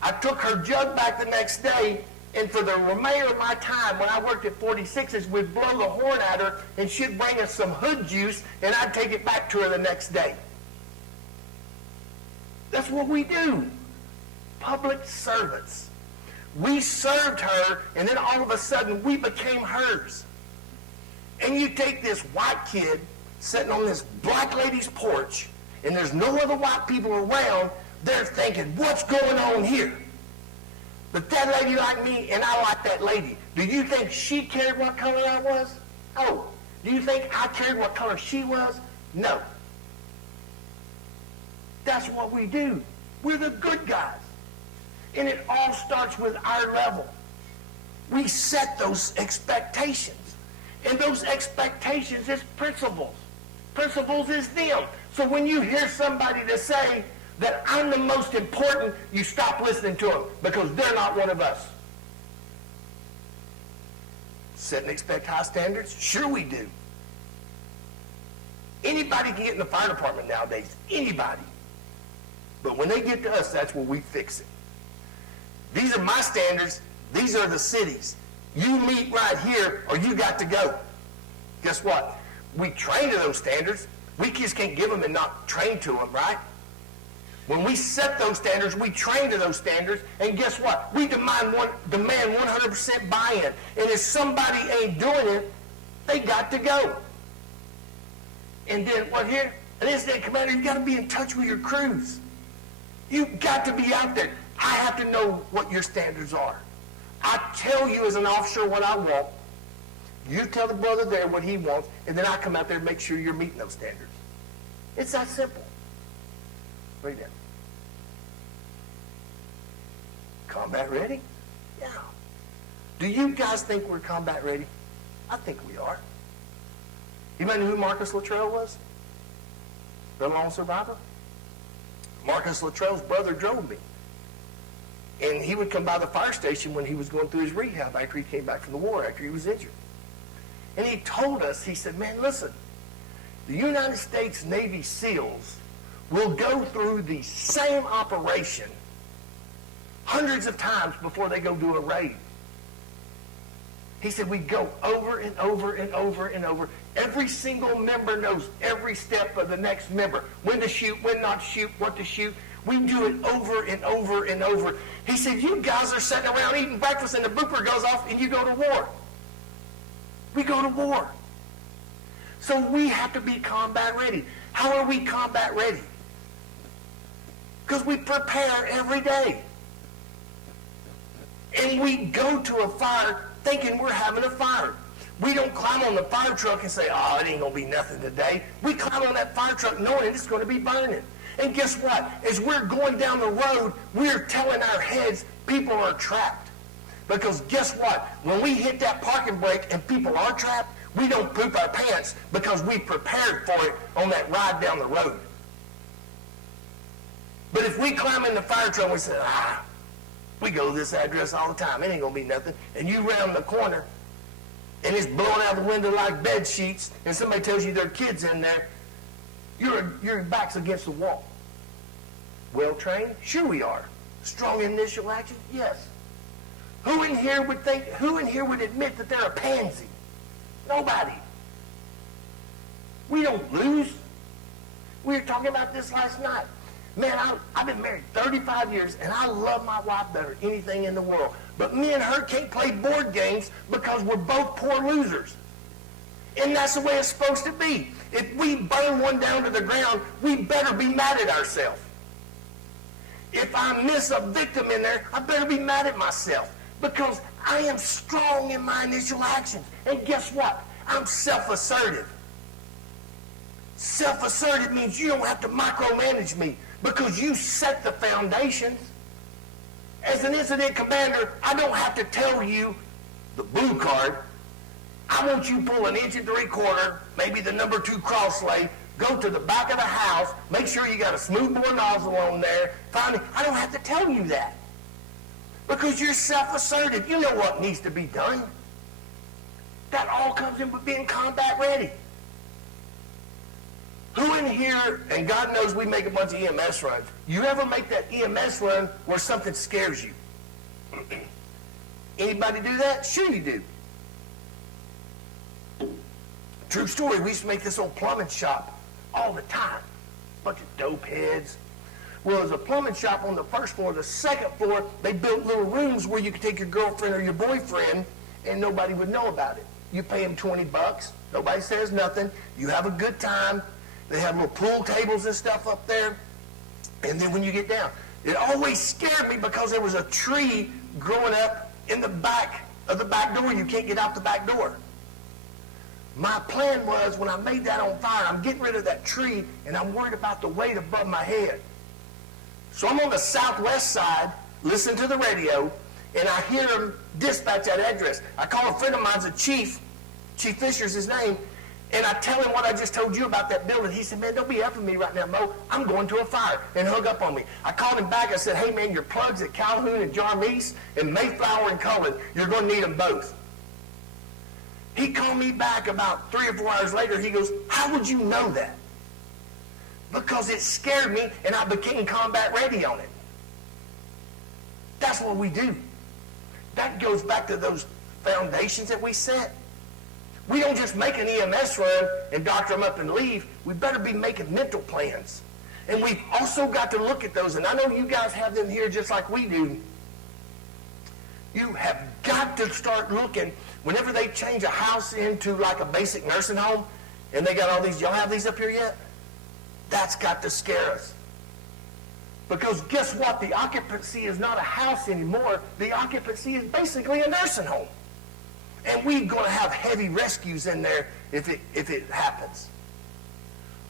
I took her jug back the next day, and for the remainder of my time, when I worked at 46s, we'd blow the horn at her, and she'd bring us some hood juice, and I'd take it back to her the next day. That's what we do. Public servants. We served her, and then all of a sudden, we became hers. And you take this white kid sitting on this black lady's porch, and there's no other white people around, they're thinking, what's going on here? But that lady like me, and I like that lady. Do you think she cared what color I was? Oh. Do you think I cared what color she was? No. That's what we do. We're the good guys. And it all starts with our level. We set those expectations. And those expectations is principles. Principles is them. So when you hear somebody to say that I'm the most important, you stop listening to them because they're not one of us. Set and expect high standards? Sure we do. Anybody can get in the fire department nowadays. Anybody. But when they get to us, that's where we fix it. These are my standards. These are the cities. You meet right here or you got to go. Guess what? We train to those standards. We just can't give them and not train to them, right? When we set those standards, we train to those standards, and guess what? We demand 100% buy-in. And if somebody ain't doing it, they got to go. And then what here? An incident commander, you got to be in touch with your crews. You got to be out there. I have to know what your standards are. I tell you as an officer what I want. You tell the brother there what he wants, and then I come out there and make sure you're meeting those standards. It's that simple. Read that. Combat ready? Yeah. Do you guys think we're combat ready? I think we are. You know who Marcus Luttrell was? The lone survivor? Marcus Luttrell's brother drove me. And he would come by the fire station when he was going through his rehab after he came back from the war, after he was injured. And he told us, he said, man, listen, the United States Navy SEALs will go through the same operation hundreds of times before they go do a raid. He said, we go over and over and over and over. Every single member knows every step of the next member. When to shoot, when not to shoot, what to shoot. We do it over and over and over. He said, you guys are sitting around eating breakfast and the booper goes off and you go to war. We go to war. So we have to be combat ready. How are we combat ready? Because we prepare every day. And we go to a fire thinking we're having a fire. We don't climb on the fire truck and say, oh, it ain't going to be nothing today. We climb on that fire truck knowing it's going to be burning. And guess what? As we're going down the road, we're telling our heads people are trapped. Because guess what? When we hit that parking brake and people are trapped, we don't poop our pants because we prepared for it on that ride down the road. But if we climb in the fire truck and we say, we go to this address all the time, it ain't going to be nothing, and you round the corner, and it's blowing out the window like bed sheets, and somebody tells you there are kids in there, your back's against the wall. Well trained? Sure we are. Strong initial action? Yes. Who in here would admit that they're a pansy? Nobody. We don't lose. We were talking about this last night. Man, I've been married 35 years, and I love my wife better than anything in the world. But me and her can't play board games because we're both poor losers. And that's the way it's supposed to be. If we burn one down to the ground, we better be mad at ourselves. If I miss a victim in there, I better be mad at myself because I am strong in my initial actions. And guess what? I'm self-assertive. Self-assertive means you don't have to micromanage me because you set the foundations. As an incident commander, I don't have to tell you the blue card. I want you to pull 1 3/4, maybe the number 2 cross lay, go to the back of the house, make sure you got a smoothbore nozzle on there. Finally, I don't have to tell you that because you're self-assertive. You know what needs to be done. That all comes in with being combat ready. Who in here, and God knows we make a bunch of EMS runs, you ever make that EMS run where something scares you? Anybody do that? Sure you do. True story, we used to make this old plumbing shop all the time. Bunch of dope heads. Well, there's a plumbing shop on the first floor. The second floor, they built little rooms where you could take your girlfriend or your boyfriend and nobody would know about it. You pay them $20. Nobody says nothing. You have a good time. They have little pool tables and stuff up there. And then when you get down, it always scared me because there was a tree growing up in the back of the back door. You can't get out the back door. My plan was, when I made that on fire, I'm getting rid of that tree, and I'm worried about the weight above my head. So I'm on the southwest side, listening to the radio, and I hear them dispatch that address. I call a friend of mine's a chief. Chief Fisher's his name. And I tell him what I just told you about that building. He said, man, don't be effing me right now, Mo. I'm going to a fire. And hung up on me. I called him back. I said, hey, man, your plugs at Calhoun and Jarmeese and Mayflower and Cullen, you're going to need them both. He called me back about 3 or 4 hours later. He goes, how would you know that? Because it scared me, and I became combat ready on it. That's what we do. That goes back to those foundations that we set. We don't just make an EMS run and doctor them up and leave. We better be making mental plans. And we've also got to look at those. And I know you guys have them here just like we do. You have got to start looking. Whenever they change a house into like a basic nursing home, and they got all these, y'all have these up here yet? That's got to scare us. Because guess what? The occupancy is not a house anymore. The occupancy is basically a nursing home. And we're going to have heavy rescues in there if it happens.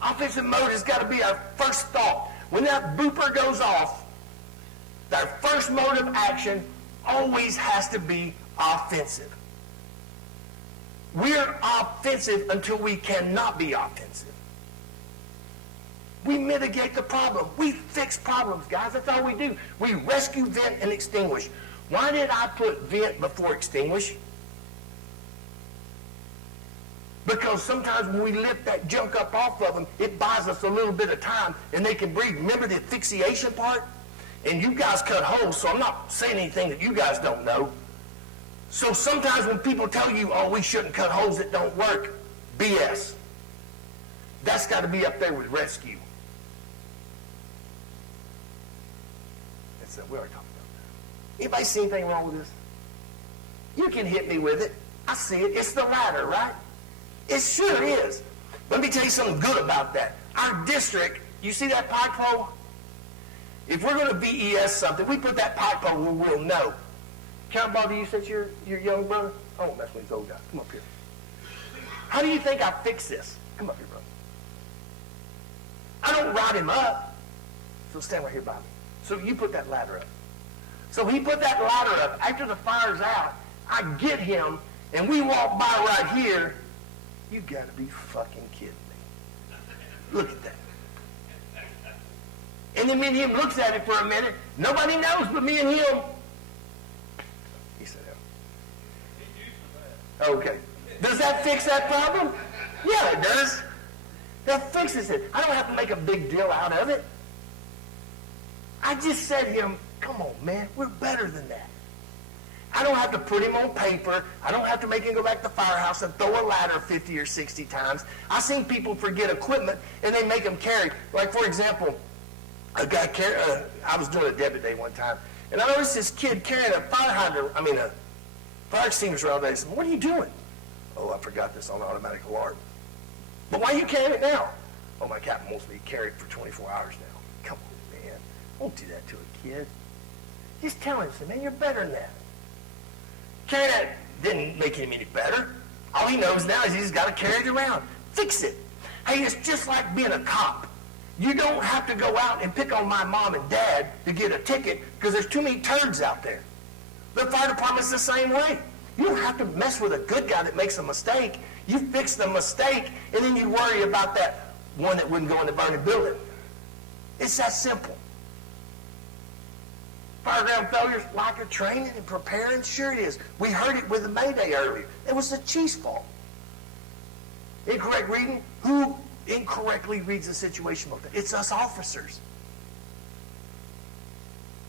Offensive mode has got to be our first thought. When that booper goes off, our first mode of action always has to be offensive. We're offensive until we cannot be offensive. We mitigate the problem. We fix problems, guys. That's all we do. We rescue, vent, and extinguish. Why did I put vent before extinguish? Because sometimes when we lift that junk up off of them, it buys us a little bit of time and they can breathe. Remember the asphyxiation part? And you guys cut holes, so I'm not saying anything that you guys don't know. So sometimes when people tell you, oh, we shouldn't cut holes that don't work, BS. That's got to be up there with rescue. That's we already talked about that. Anybody see anything wrong with this? You can hit me with it. I see it. It's the ladder, right? It sure is. Let me tell you something good about that. Our district, you see that pipe pole? If we're going to VES something, we put that pipe pole where we'll know. Cannonball, do you say your young brother? I won't mess with these old guys. Come up here. How do you think I fix this? Come up here, brother. I don't ride him up. So stand right here by me. So you put that ladder up. So he put that ladder up. After the fire's out, I get him, and we walk by right here. You got to be fucking kidding me. Look at that. And then me and him looks at it for a minute. Nobody knows but me and him. He said, oh. Okay. Does that fix that problem? Yeah, it does. That fixes it. I don't have to make a big deal out of it. I just said to him, come on, man, we're better than that. I don't have to put him on paper. I don't have to make him go back to the firehouse and throw a ladder 50 or 60 times. I've seen people forget equipment, and they make them carry. Like, for example, a guy I was doing a debit day one time, and I noticed this kid carrying a a fire extinguisher all day. I said, what are you doing? Oh, I forgot this on automatic alarm. But why are you carrying it now? Oh, my captain wants me to carry it for 24 hours now. Come on, man. Don't do that to a kid. Just tell him, say, man, you're better than that. Carrying that didn't make him any better. All he knows now is he's got to carry it around. Fix it. Hey, it's just like being a cop. You don't have to go out and pick on my mom and dad to get a ticket because there's too many turds out there. The fire department's the same way. You don't have to mess with a good guy that makes a mistake. You fix the mistake, and then you worry about that one that wouldn't go in the burning building. It's that simple. Fireground failures, lack of training and preparing? Sure it is. We heard it with the Mayday earlier. It was the chief's fault. Incorrect reading? Who incorrectly reads the situation like that? It's us officers.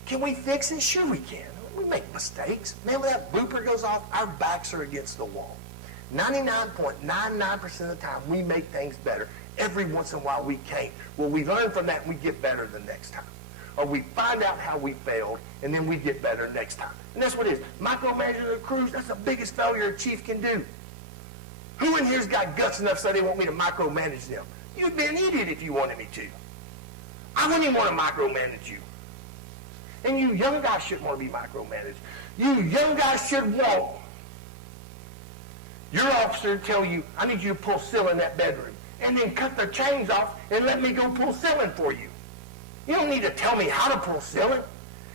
Can we fix it? Sure we can. We make mistakes. Man, when that booper goes off, our backs are against the wall. 99.99% of the time, we make things better. Every once in a while, we can't. Well, we learn from that and we get better the next time. Or we find out how we failed, and then we get better next time. And that's what it is. Micromanaging the crews, that's the biggest failure a chief can do. Who in here's got guts enough to say they want me to micromanage them? You'd be an idiot if you wanted me to. I wouldn't even want to micromanage you. And you young guys shouldn't want to be micromanaged. You young guys should want your officer to tell you, I need you to pull ceiling in that bedroom. And then cut their chains off and let me go pull ceiling for you. You don't need to tell me how to pull ceiling.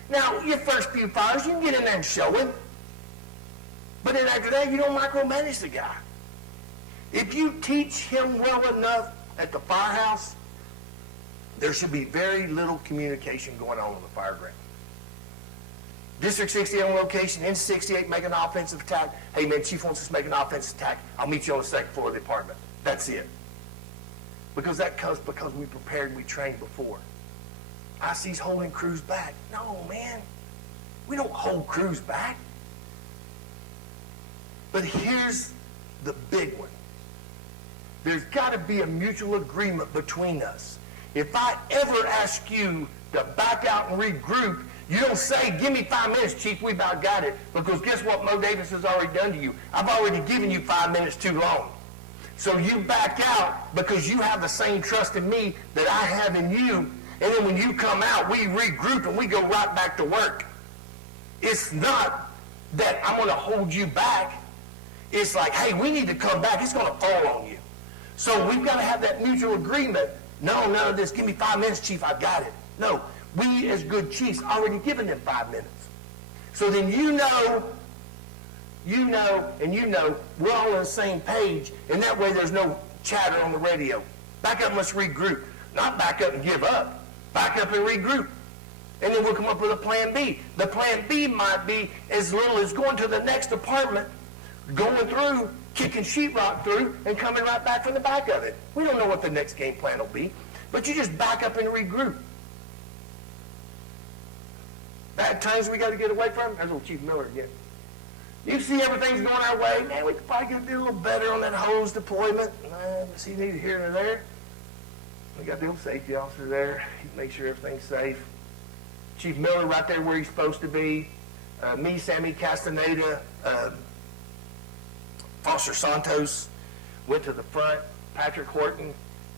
Now, your first few fires, you can get in there and show him. But then after that, you don't micromanage the guy. If you teach him well enough at the firehouse, there should be very little communication going on the fire ground. District 68 on location, N68 make an offensive attack. Hey man, chief wants us to make an offensive attack. I'll meet you on the second floor of the apartment. That's it. Because that comes because we prepared and we trained before. IC's holding crews back. No, man. We don't hold crews back. But here's the big one. There's got to be a mutual agreement between us. If I ever ask you to back out and regroup, you don't say, give me 5 minutes, Chief, we about got it. Because guess what Mo Davis has already done to you? I've already given you 5 minutes too long. So you back out because you have the same trust in me that I have in you. And then when you come out, we regroup and we go right back to work. It's not that I'm going to hold you back. It's like, hey, we need to come back. It's going to fall on you. So we've got to have that mutual agreement. No, none of this. Give me 5 minutes, Chief. I got it. No. We, as good chiefs, already given them 5 minutes. So then you know, we're all on the same page, and that way there's no chatter on the radio. Back up and let's regroup. Not back up and give up. Back up and regroup. And then we'll come up with a plan B. The plan B might be as little as going to the next apartment, going through, kicking sheetrock through, and coming right back from the back of it. We don't know what the next game plan will be, but you just back up and regroup. Bad times we got to get away from. There's old Chief Miller again. You see everything's going our way. Man, we could probably do a little better on that hose deployment. See needed here and there. We got the old safety officer there. He makes sure everything's safe. Chief Miller right there where he's supposed to be. Me, Sammy Castaneda, Foster Santos went to the front. Patrick Horton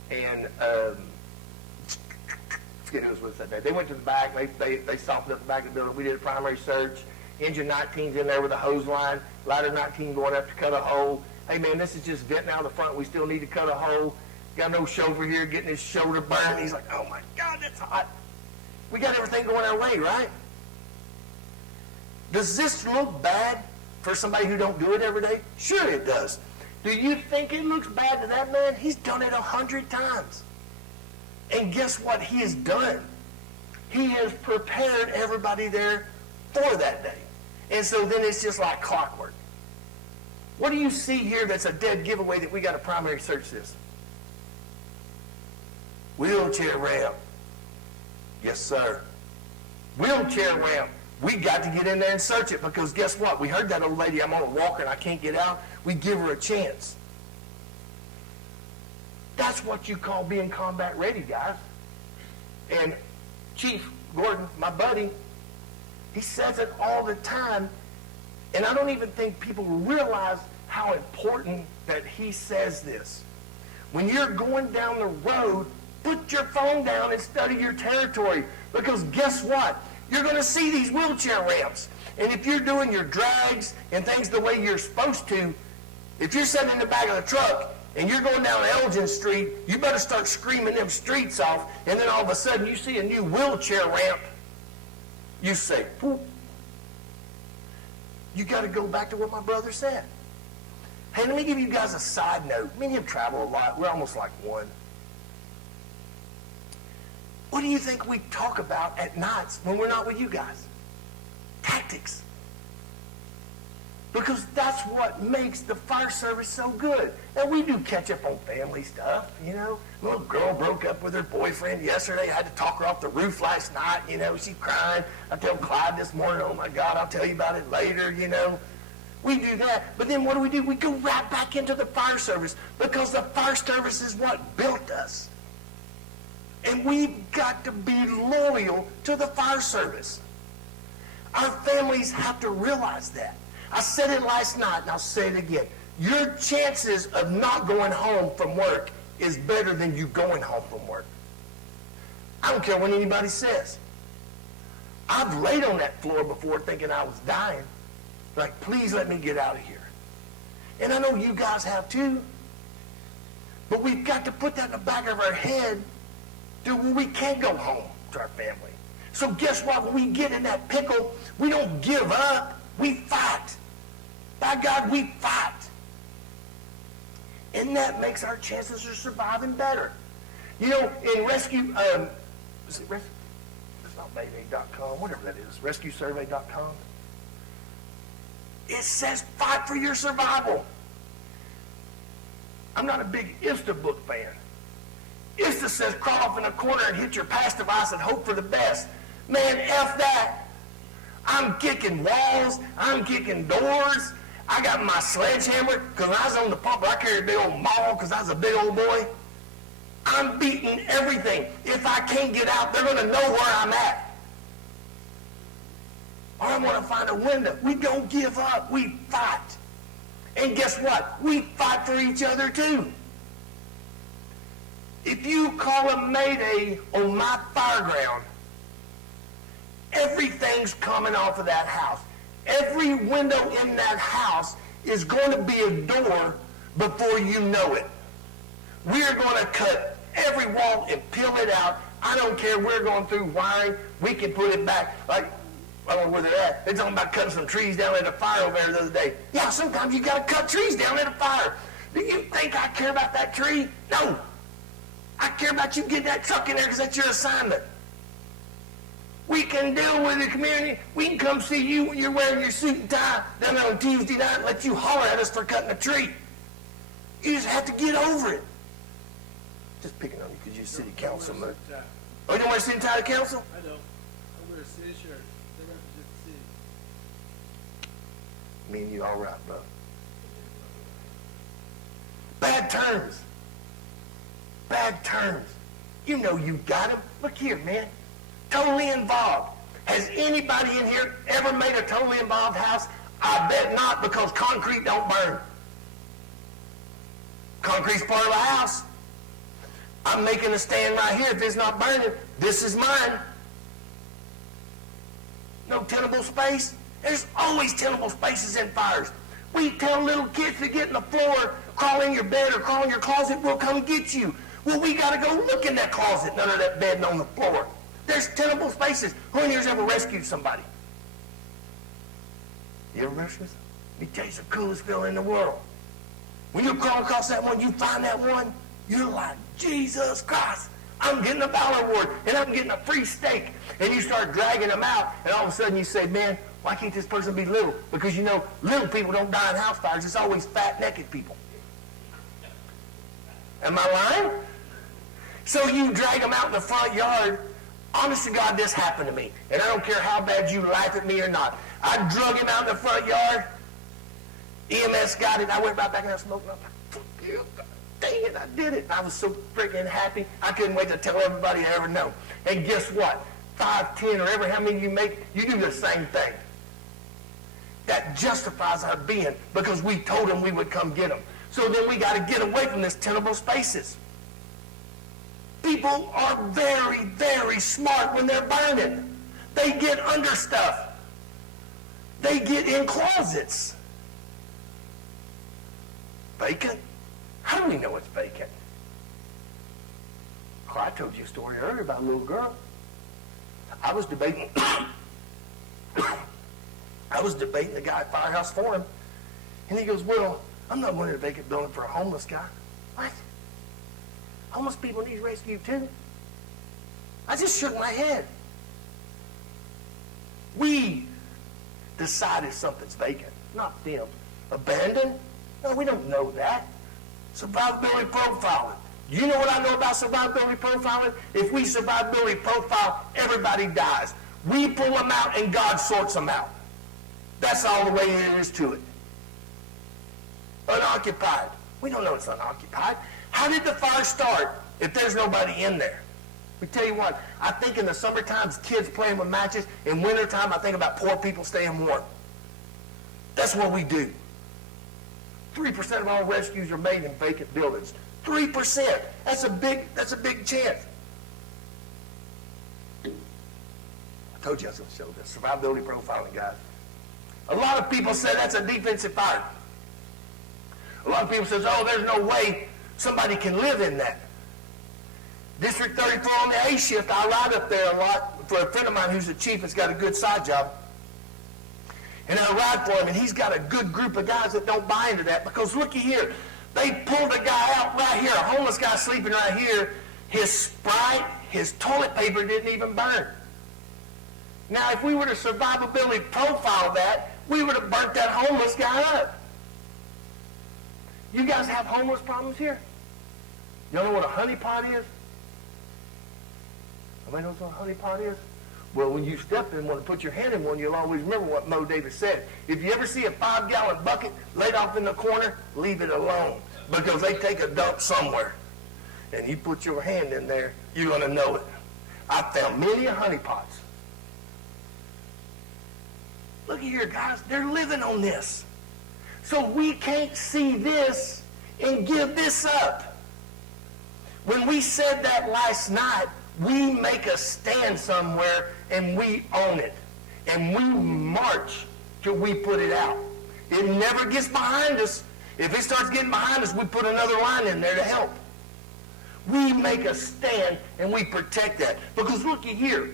and forget who was with us that day. They went to the back. They softened up the back of the building. We did a primary search. Engine 19's in there with a hose line. Ladder 19 going up to cut a hole. Hey, man, this is just venting out the front. We still need to cut a hole. Got no chauffeur here getting his shoulder burned. He's like, oh, my God, that's hot. We got everything going our way, right? Does this look bad for somebody who don't do it every day? Sure it does. Do you think it looks bad to that man? He's done it 100 times. And guess what he has done? He has prepared everybody there for that day. And so then it's just like clockwork. What do you see here that's a dead giveaway that we got to primary search this? Wheelchair ramp. Yes, sir. Wheelchair ramp. We got to get in there and search it because guess what? We heard that old lady, I'm on a walker and I can't get out. We give her a chance. That's what you call being combat ready, guys. And Chief Gordon, my buddy, he says it all the time, and I don't even think people realize how important that he says this. When you're going down the road, put your phone down and study your territory, because guess what? You're going to see these wheelchair ramps, and if you're doing your drags and things the way you're supposed to, if you're sitting in the back of the truck and you're going down Elgin Street, you better start screaming them streets off, and then all of a sudden you see a new wheelchair ramp. You say, whoop. You got to go back to what my brother said. Hey, let me give you guys a side note. Me and him travel a lot. We're almost like one. What do you think we talk about at nights when we're not with you guys? tactics. Because that's what makes the fire service so good. And we do catch up on family stuff, you know. A little girl broke up with her boyfriend yesterday. I had to talk her off the roof last night, you know. She's crying. I tell Clyde this morning, oh my God, I'll tell you about it later, you know. We do that. But then what do? We go right back into the fire service because the fire service is what built us. And we've got to be loyal to the fire service. Our families have to realize that. I said it last night, and I'll say it again. Your chances of not going home from work is better than you going home from work. I don't care what anybody says. I've laid on that floor before thinking I was dying. Like, please let me get out of here. And I know you guys have too. But we've got to put that in the back of our head to where we can't go home to our family. So guess what? When we get in that pickle, we don't give up. We fight. By God, we fight. And that makes our chances of surviving better. You know, in rescue, it's not Mayday.com, whatever that is, rescuesurvey.com. It says fight for your survival. I'm not a big ISTA book fan. ISTA says crawl off in a corner and hit your pass device and hope for the best. Man, F that. I'm kicking walls. I'm kicking doors. I got my sledgehammer because when I was on the pump, I carried a big old maul because I was a big old boy. I'm beating everything. If I can't get out, they're going to know where I'm at. Or I'm going to find a window. We don't give up. We fight. And guess what? We fight for each other too. If you call a mayday on my fireground, everything's coming off of that house. Every window in that house is going to be a door before you know it. We're going to cut every wall and peel it out. I don't care. We're going through wiring. We can put it back. Like, I don't know where they're at. They're talking about cutting some trees down at a fire over there the other day. Yeah, sometimes you got to cut trees down at a fire. Do you think I care about that tree? No. I care about you getting that truck in there because that's your assignment. We can deal with the community. We can come see you when you're wearing your suit and tie down there on Tuesday night and let you holler at us for cutting a tree. You just have to get over it. Just picking on you because you're city councilman. Oh, you don't wear a suit and tie to council? I don't. I wear a city shirt. They represent the city. Me and you all right, bro. Bad terms. Bad terms. You know you got them. Look here, man. Totally involved. Has anybody in here ever made a totally involved house? I bet not, because concrete don't burn. Concrete's part of a house. I'm making a stand right here. If it's not burning, this is mine. No tenable space. There's always tenable spaces in fires. We tell little kids to get in the floor, crawl in your bed or crawl in your closet, we'll come get you. Well, we got to go look in that closet, none of that bedding on the floor. There's tenable spaces. Who in here's ever rescued somebody? You ever rescued? Let me tell you, it's the coolest feeling in the world. When you crawl across that one, you find that one, you're like, Jesus Christ, I'm getting a Valor Award, and I'm getting a free steak. And you start dragging them out, and all of a sudden you say, man, why can't this person be little? Because you know, little people don't die in house fires. It's always fat, naked people. Am I lying? So you drag them out in the front yard. Honest to God, this happened to me. And I don't care how bad you laugh at me or not. I drug him out in the front yard. EMS got it. I went right back in there smoking. I'm like, fuck you. Dang it, I did it. I was so freaking happy. I couldn't wait to tell everybody I ever know. And guess what? 5, 10, or ever how many you make, you do the same thing. That justifies our being because we told them we would come get them. So then we got to get away from this tenable spaces. People are very, very smart when they're burning. They get under stuff. They get in closets. Vacant? How do we know it's vacant? Oh, I told you a story earlier about a little girl. I was debating the guy at Firehouse Forum, and he goes, well, I'm not wanting a vacant building for a homeless guy. What? Homeless people need rescued too? I just shook my head. We decide if something's vacant, not them. Abandoned? No, we don't know that. Survivability profiling. You know what I know about survivability profiling? If we survivability profile, everybody dies. We pull them out and God sorts them out. That's all the way it is to it. Unoccupied. We don't know it's unoccupied. How did the fire start if there's nobody in there? Let me tell you what, I think in the summertime, kids playing with matches. In wintertime, I think about poor people staying warm. That's what we do. 3% of all rescues are made in vacant buildings. 3%. That's a big chance. I told you I was going to show this. Survivability profiling, guys. A lot of people say that's a defensive fire. A lot of people say, oh, there's no way somebody can live in that. District 34 on the A shift, I ride up there a lot for a friend of mine who's a chief that's got a good side job. And I ride for him, and he's got a good group of guys that don't buy into that because looky here, they pulled a guy out right here, a homeless guy sleeping right here. His Sprite, his toilet paper didn't even burn. Now, if we were to survivability profile that, we would have burnt that homeless guy up. You guys have homeless problems here? You know what a honeypot is? Anybody knows what a honeypot is? Well, when you step in one and put your hand in one, you'll always remember what Mo Davis said. If you ever see a 5-gallon bucket laid off in the corner, leave it alone because they take a dump somewhere. And you put your hand in there, you're going to know it. I found many honeypots. Look here, guys. They're living on this. So we can't see this and give this up. When we said that last night, we make a stand somewhere and we own it. And we march till we put it out. It never gets behind us. If it starts getting behind us, we put another line in there to help. We make a stand and we protect that. Because looky here.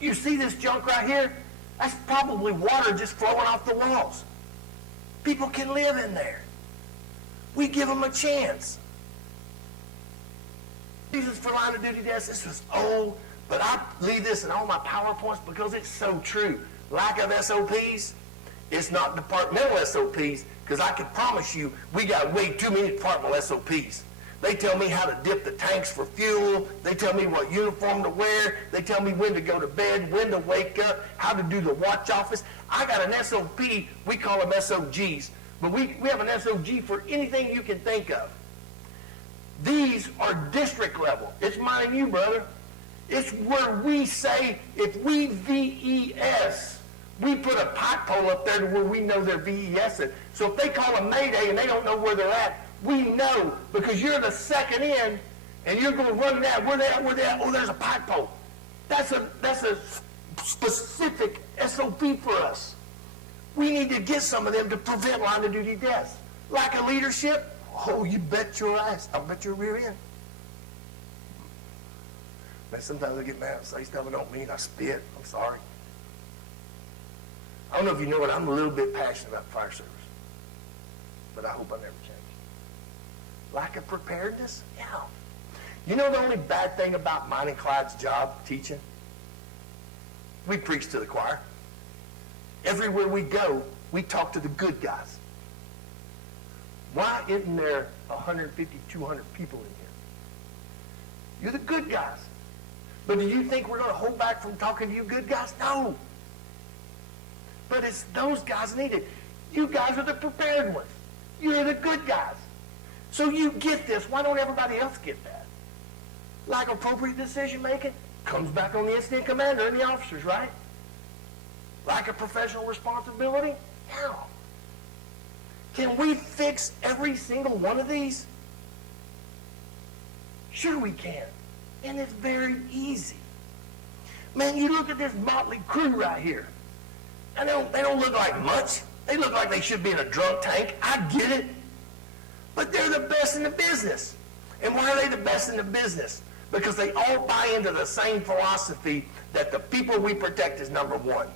You see this junk right here? That's probably water just flowing off the walls. People can live in there. We give them a chance. Jesus for line of duty deaths, this was old, but I leave this in all my PowerPoints because it's so true. Lack of SOPs, it's not departmental SOPs, because I can promise you we got way too many departmental SOPs. They tell me how to dip the tanks for fuel. They tell me what uniform to wear. They tell me when to go to bed, when to wake up, how to do the watch office. I got an SOP, we call them SOGs, but we have an SOG for anything you can think of. These are district level. It's mine and you, brother. It's where we say if we VES, we put a pipe pole up there to where we know they're VESing. So if they call a Mayday and they don't know where they're at, we know because you're the second in and you're going to run that. Where they at? Where they at? Oh, there's a pipe pole. That's a specific SOP for us. We need to get some of them to prevent line of duty deaths. Lack of leadership. Oh, you bet your ass. I'll bet your rear end. Man, sometimes I get mad and say stuff I don't mean. I spit. I'm sorry. I don't know if you know it. I'm a little bit passionate about the fire service. But I hope I never change. Lack of preparedness? Yeah. You know the only bad thing about mine and Clyde's job, teaching? We preach to the choir. Everywhere we go, we talk to the good guys. Why isn't there 150, 200 people in here? You're the good guys. But do you think we're going to hold back from talking to you good guys? No. But it's those guys needed. You guys are the prepared ones. You're the good guys. So you get this. Why don't everybody else get that? Lack of appropriate decision making comes back on the incident commander and the officers, right? Lack of professional responsibility? Yeah. Can we fix every single one of these? Sure we can. And it's very easy. Man, you look at this motley crew right here. And they don't look like much. They look like they should be in a drunk tank. I get it. But they're the best in the business. And why are they the best in the business? Because they all buy into the same philosophy that the people we protect is number one.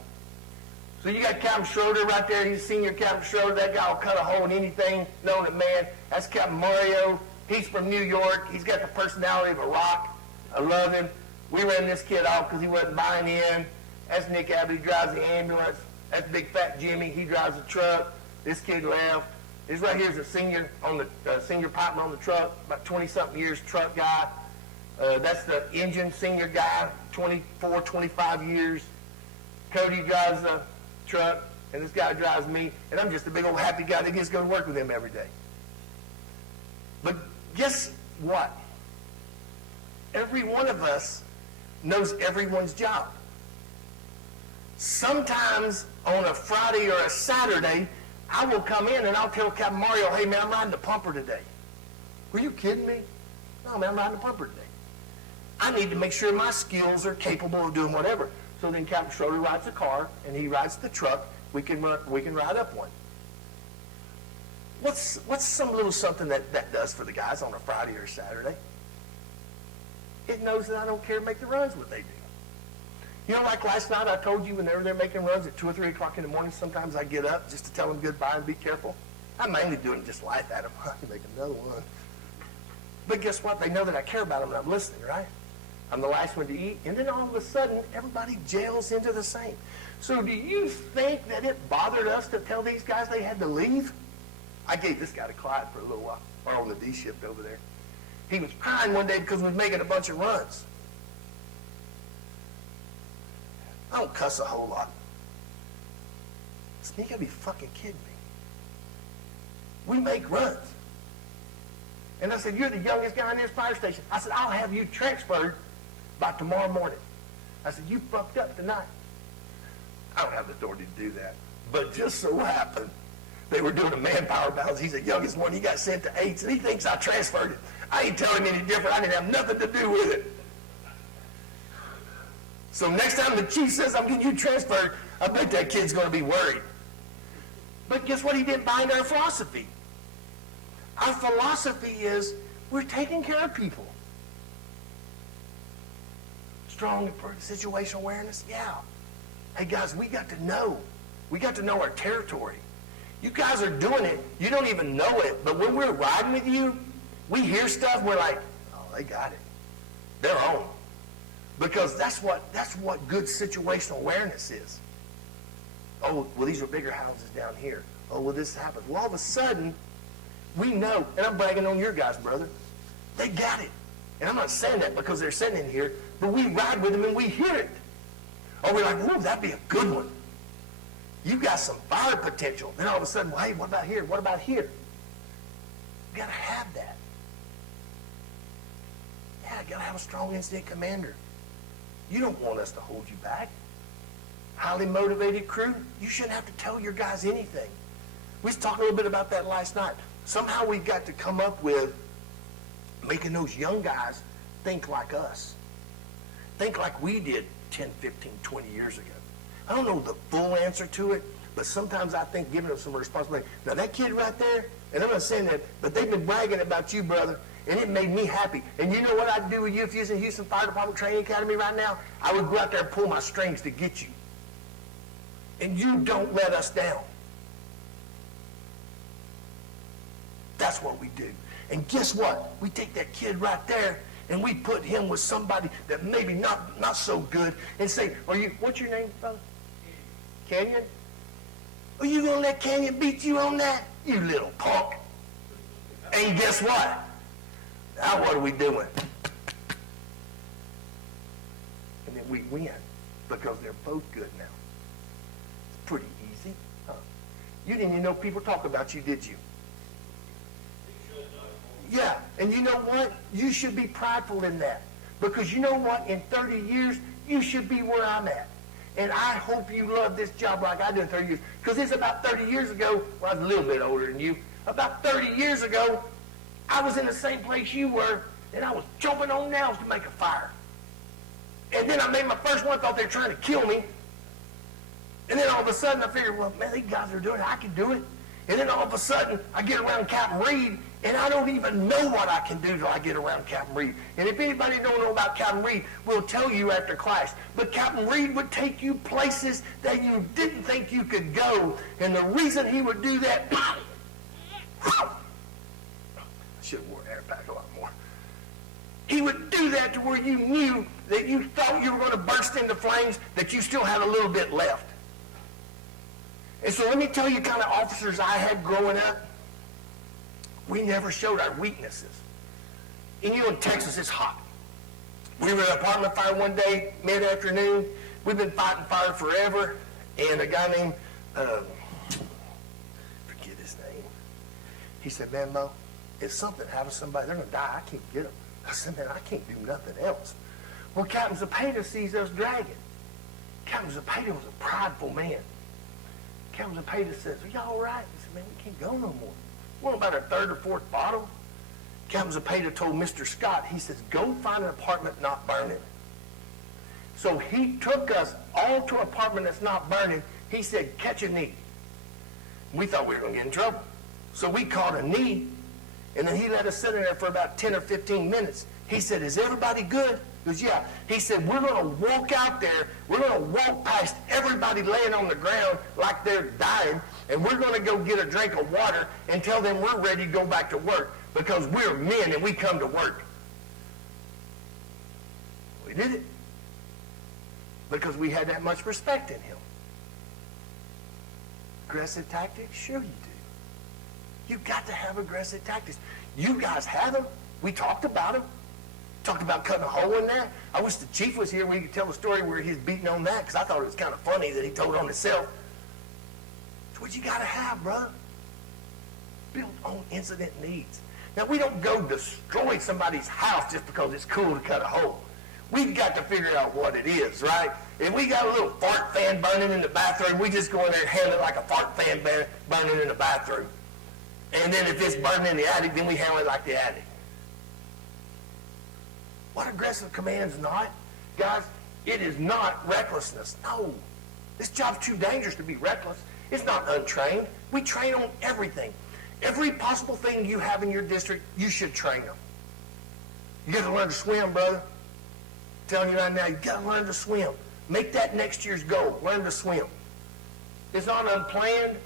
So you got Captain Schroeder right there. He's senior Captain Schroeder. That guy will cut a hole in anything known to man. That's Captain Mario. He's from New York. He's got the personality of a rock. I love him. We ran this kid off because he wasn't buying in. That's Nick Abbott. He drives the ambulance. That's big fat Jimmy. He drives the truck. This kid left. This right here is a senior on the senior pipeman on the truck, about 20-something years truck guy. That's the engine senior guy, 24, 25 years. Cody drives the truck, and this guy drives me, and I'm just a big old happy guy that gets to go to work with him every day. But guess what? Every one of us knows everyone's job. Sometimes on a Friday or a Saturday, I will come in and I'll tell Captain Mario, hey man, I'm riding the pumper today. Were you kidding me? No man, I'm riding the pumper today. I need to make sure my skills are capable of doing whatever. So then Captain Schroeder rides the car and he rides the truck. We can ride up one. What's some little something that does for the guys on a Friday or Saturday? It knows that I don't care to make the runs what they do. You know, like last night I told you when they were there making runs at 2 or 3 o'clock in the morning, sometimes I get up just to tell them goodbye and be careful. I'm mainly doing it just laugh at them. I can make another one. But guess what? They know that I care about them and I'm listening, right? I'm the last one to eat. And then all of a sudden, everybody jails into the same. So do you think that it bothered us to tell these guys they had to leave? I gave this guy to Clyde for a little while, or on the D shift over there. He was crying one day because we was making a bunch of runs. I don't cuss a whole lot. You gotta be fucking kidding me. We make runs. And I said, you're the youngest guy in this fire station. I said, I'll have you transferred by tomorrow morning. I said, you fucked up tonight. I don't have the authority to do that. But just so happened, they were doing a manpower balance. He's the youngest one. He got sent to 8s, and he thinks I transferred it. I ain't telling him any different. I didn't have nothing to do with it. So next time the chief says I'm getting you transferred, I bet that kid's going to be worried. But guess what? He didn't buy into our philosophy. Our philosophy is we're taking care of people. Strong situational awareness? Yeah. Hey guys, we got to know. We got to know our territory. You guys are doing it. You don't even know it. But when we're riding with you, we hear stuff, we're like, oh, they got it. They're on. Because that's what good situational awareness is. Oh, well, these are bigger houses down here. Oh, well, this happens. Well, all of a sudden, we know, and I'm bragging on your guys, brother, they got it. And I'm not saying that because they're sitting in here, but we ride with them and we hear it. Or we're like, whoa, that'd be a good one. You got some fire potential. Then all of a sudden, well, hey, what about here? What about here? You got to have that. Yeah, you got to have a strong incident commander. You don't want us to hold you back. Highly motivated crew, you shouldn't have to tell your guys anything. We was talking a little bit about that last night. Somehow we've got to come up with making those young guys think like us. Think like we did 10, 15, 20 years ago. I don't know the full answer to it, but sometimes I think giving them some responsibility. Now that kid right there, and I'm not saying that, but they've been bragging about you, brother, and it made me happy. And you know what I'd do with you if you was in Houston Fire Department Training Academy right now? I would go out there and pull my strings to get you. And you don't let us down. That's what we do. And guess what? We take that kid right there and we put him with somebody that maybe not so good and say, what's your name, brother? Canyon? Are you going to let Canyon beat you on that? You little punk. And guess what? Now what are we doing? And then we win because they're both good now. It's pretty easy. Huh? You didn't even know people talk about you, did you? Yeah, and you know what? You should be prideful in that. Because you know what? In 30 years, you should be where I'm at. And I hope you love this job like I did in 30 years. Because it's about 30 years ago, well, I was a little bit older than you. About 30 years ago, I was in the same place you were, and I was jumping on nails to make a fire. And then I made my first one, thought they were trying to kill me. And then all of a sudden, I figured, well, man, these guys are doing it. I can do it. And then all of a sudden, I get around Captain Reed, and I don't even know what I can do till I get around Captain Reed. And if anybody don't know about Captain Reed, we'll tell you after class. But Captain Reed would take you places that you didn't think you could go. And the reason he would do that, I should have worn air pack a lot more. He would do that to where you knew that you thought you were going to burst into flames, that you still had a little bit left. And so let me tell you kind of officers I had growing up. We never showed our weaknesses. And you know, in Texas, it's hot. We were in an apartment fire one day, mid-afternoon. We've been fighting fire forever. And a guy named, forget his name. He said, man, Mo, if something happens to somebody, they're going to die. I can't get them. I said, man, I can't do nothing else. Well, Captain Zapata sees us dragging. Captain Zapata was a prideful man. Captain Zapata says, are y'all all right? He said, man, we can't go no more. We're about our third or fourth bottle. Captain Zapata told Mr. Scott, he says, go find an apartment not burning. So he took us all to an apartment that's not burning. He said, catch a knee. We thought we were going to get in trouble. So we caught a knee, and then he let us sit in there for about 10 or 15 minutes. He said, is everybody good? He goes, yeah. He said, we're going to walk out there. We're going to walk past everybody laying on the ground like they're dying, and we're going to go get a drink of water and tell them we're ready to go back to work because we're men and we come to work. We did it because we had that much respect in him. Aggressive tactics? Sure you do. You've got to have aggressive tactics. You guys have them. We talked about them. Talked about cutting a hole in that. I wish the chief was here. We could tell the story where he's beating on that because I thought it was kind of funny that he told on himself. It's what you got to have, brother. Built on incident needs. Now, we don't go destroy somebody's house just because it's cool to cut a hole. We've got to figure out what it is, right? If we got a little fart fan burning in the bathroom, we just go in there and handle it like a fart fan burning in the bathroom. And then if it's burning in the attic, then we handle it like the attic. What aggressive command's not? Guys, it is not recklessness. No. This job's too dangerous to be reckless. It's not untrained. We train on everything. Every possible thing you have in your district, you should train them. You got to learn to swim, brother. I'm telling you right now, you got to learn to swim. Make that next year's goal. Learn to swim. It's not unplanned.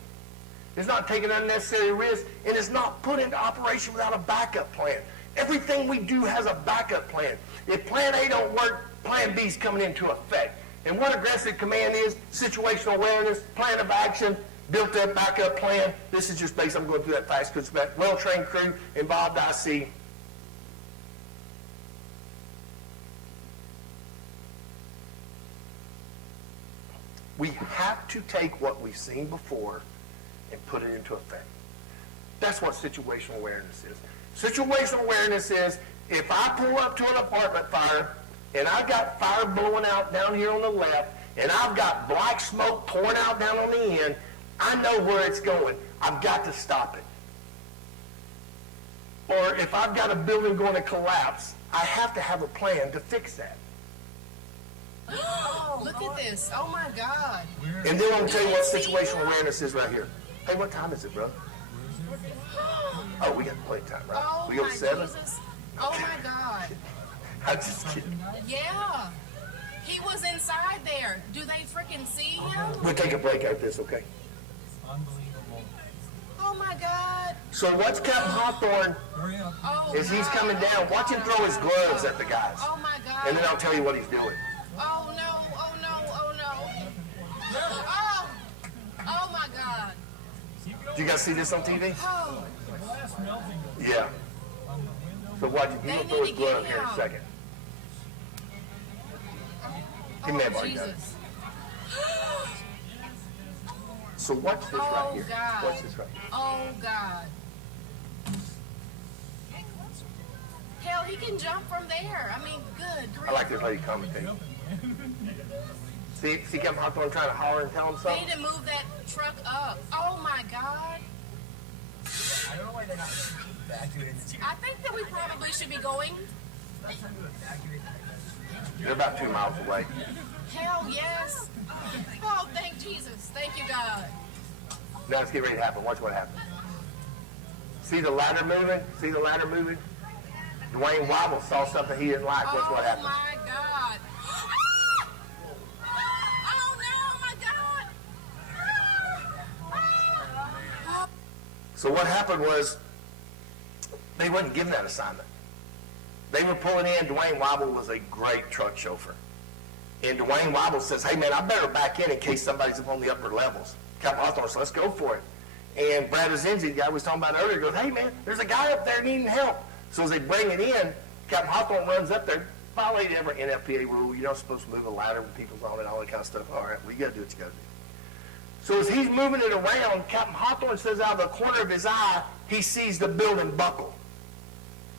It's not taking unnecessary risks. And it's not put into operation without a backup plan. Everything we do has a backup plan. If plan A don't work, plan B is coming into effect. And what aggressive command is, situational awareness, plan of action, built up backup plan. This is just based, I'm going through that fast because it's about well-trained crew, involved IC. We have to take what we've seen before and put it into effect. That's what situational awareness is. Situational awareness is if I pull up to an apartment fire and I've got fire blowing out down here on the left and I've got black smoke pouring out down on the end, I know where it's going. I've got to stop it. Or if I've got a building going to collapse, I have to have a plan to fix that. Oh, look at this. Oh, my God. And then I'm going to tell you what situational awareness is right here. Hey, what time is it, brother? Oh, we got plenty of time, right? Oh, we go my 7? Jesus. Oh, my God. I'm just kidding. Yeah. He was inside there. Do they freaking see him? We'll take a break after this, okay? Unbelievable. Oh, my God. So what's Captain Hawthorne Oh, is he's God. coming down. Watch him throw his gloves at the guys. Oh, my God. And then I'll tell you what he's doing. Oh, no. Oh, no. Oh, no. Oh. Oh, my God. Do you guys see this on TV? Oh. Yeah. So watch him. He's going to throw his glove here in a second. He may have already done it. Jesus. So watch this right Oh, here. God. Watch this right here. Oh, God. Hell, he can jump from there. I mean, good grief. I like this lady commentating. See Captain Hawthorne trying to holler and tell him They something? need to move that truck up. Oh, my God. I don't know why they're not evacuating. I think that we probably should be going. They're about 2 miles away. Hell, yes. Oh, thank Jesus. Thank you, God. Now let's get ready to happen. Watch what happens. See the ladder moving? See the ladder moving? Dwayne Wobble saw something he didn't like. Watch what happens. Oh, my God. Oh, no, my God. So what happened was they wasn't given that assignment. They were pulling in. Dwayne Wobble was a great truck chauffeur. And Dwayne Wobble says, hey, man, I better back in case somebody's up on the upper levels. Captain Hawthorne said, let's go for it. And Brad Azenzi, the guy we was talking about earlier, goes, hey man, there's a guy up there needing help. So as they bring it in, Captain Hawthorne runs up there, violated every NFPA rule. You're not supposed to move a ladder when people's on it, all that kind of stuff. All right, well, you got to do what you got to do. So as he's moving it around, Captain Hawthorne says out of the corner of his eye, he sees the building buckle.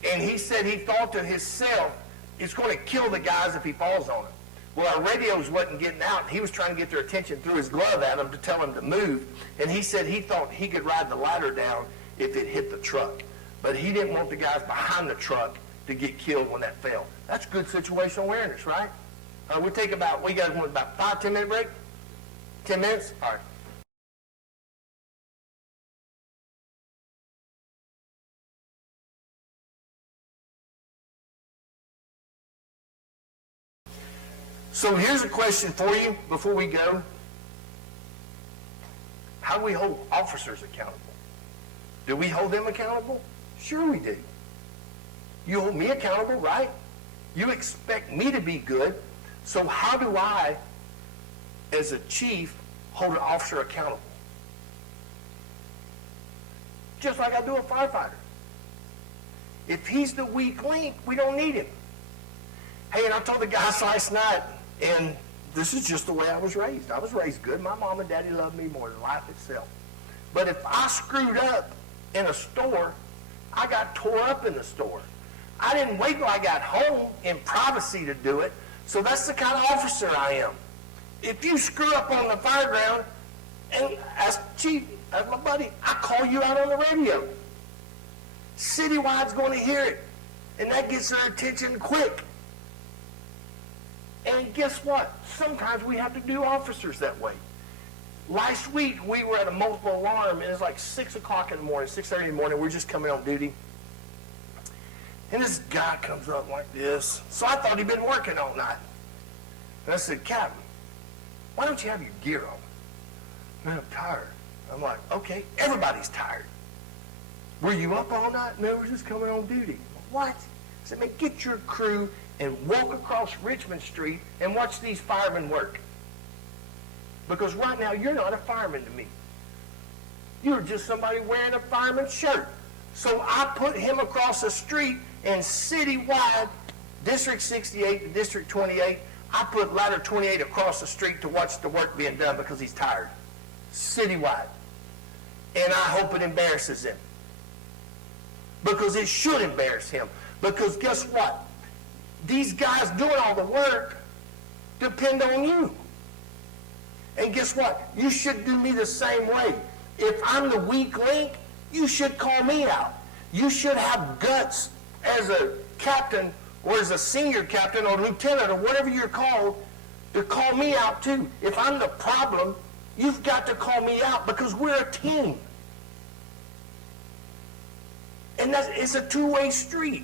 And he said he thought to himself, it's going to kill the guys if he falls on it. Well, our radios wasn't getting out, and he was trying to get their attention through his glove at them to tell them to move. And he said he thought he could ride the ladder down if it hit the truck. But he didn't want the guys behind the truck to get killed when that fell. That's good situational awareness, right? We guys want about 5-10 minute break? 10 minutes? All right. So here's a question for you before we go. How do we hold officers accountable? Do we hold them accountable? Sure we do. You hold me accountable, right? You expect me to be good. So how do I, as a chief, hold an officer accountable? Just like I do a firefighter. If he's the weak link, we don't need him. Hey, and I told the guys last night, and this is just the way I was raised. I was raised good. My mom and daddy loved me more than life itself. But if I screwed up in a store, I got tore up in the store. I didn't wait till I got home in privacy to do it. So that's the kind of officer I am. If you screw up on the fire ground, and as chief, as my buddy, I call you out on the radio. Citywide's going to hear it. And that gets their attention quick. And guess what? Sometimes we have to do officers that way. Last week, we were at a multiple alarm, and it's like 6 o'clock in the morning, 6:30 in the morning. We're just coming on duty. And this guy comes up like this. So I thought he'd been working all night. And I said, Captain, why don't you have your gear on? Man, I'm tired. I'm like, okay, everybody's tired. Were you up all night? No, we're just coming on duty. What? I said, man, get your crew and walk across Richmond Street and watch these firemen work. Because right now, you're not a fireman to me. You're just somebody wearing a fireman's shirt. So I put him across the street, and citywide, District 68 to District 28, I put ladder 28 across the street to watch the work being done because he's tired. Citywide. And I hope it embarrasses him. Because it should embarrass him. Because guess what? These guys doing all the work depend on you. And guess what? You should do me the same way. If I'm the weak link, you should call me out. You should have guts as a captain or as a senior captain or lieutenant or whatever you're called to call me out too. If I'm the problem, you've got to call me out because we're a team. And it's a two-way street.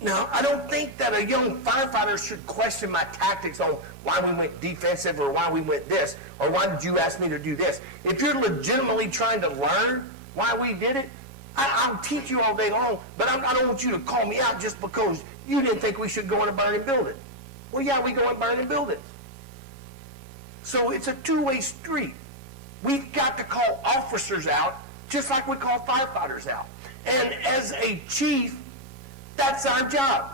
Now, I don't think that a young firefighter should question my tactics on why we went defensive or why we went this or why did you ask me to do this. If you're legitimately trying to learn why we did it, I'll teach you all day long, but I don't want you to call me out just because you didn't think we should go in a burning building. Well, yeah, we go in burning buildings. So it's a two-way street. We've got to call officers out just like we call firefighters out. And as a chief, that's our job.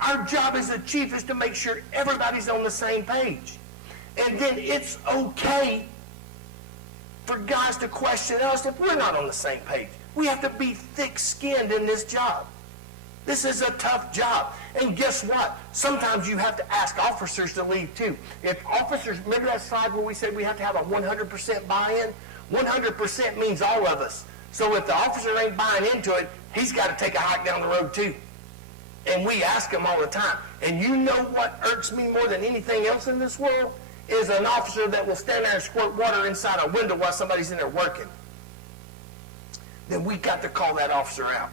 Our job as a chief is to make sure everybody's on the same page. And then it's okay for guys to question us if we're not on the same page. We have to be thick-skinned in this job. This is a tough job. And guess what? Sometimes you have to ask officers to leave too. If officers, remember that slide where we said we have to have a 100% buy-in? 100% means all of us. So if the officer ain't buying into it, he's got to take a hike down the road too. And we ask him all the time. And you know what irks me more than anything else in this world? Is an officer that will stand there and squirt water inside a window while somebody's in there working. Then we got to call that officer out.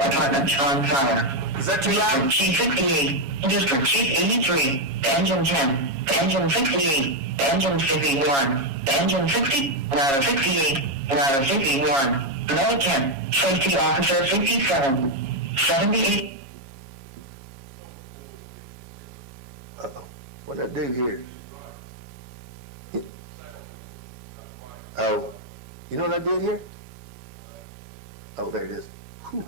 Apartment on fire. Is that too loud? District Chief 58, District Chief 83, Engine 10, Engine 68, Engine 51, Engine 60, Ladder 68, Ladder 51, Low 10, Safety Officer 57, 78. What'd I do here? Oh, you know what I did here? Oh, there it is. Whew.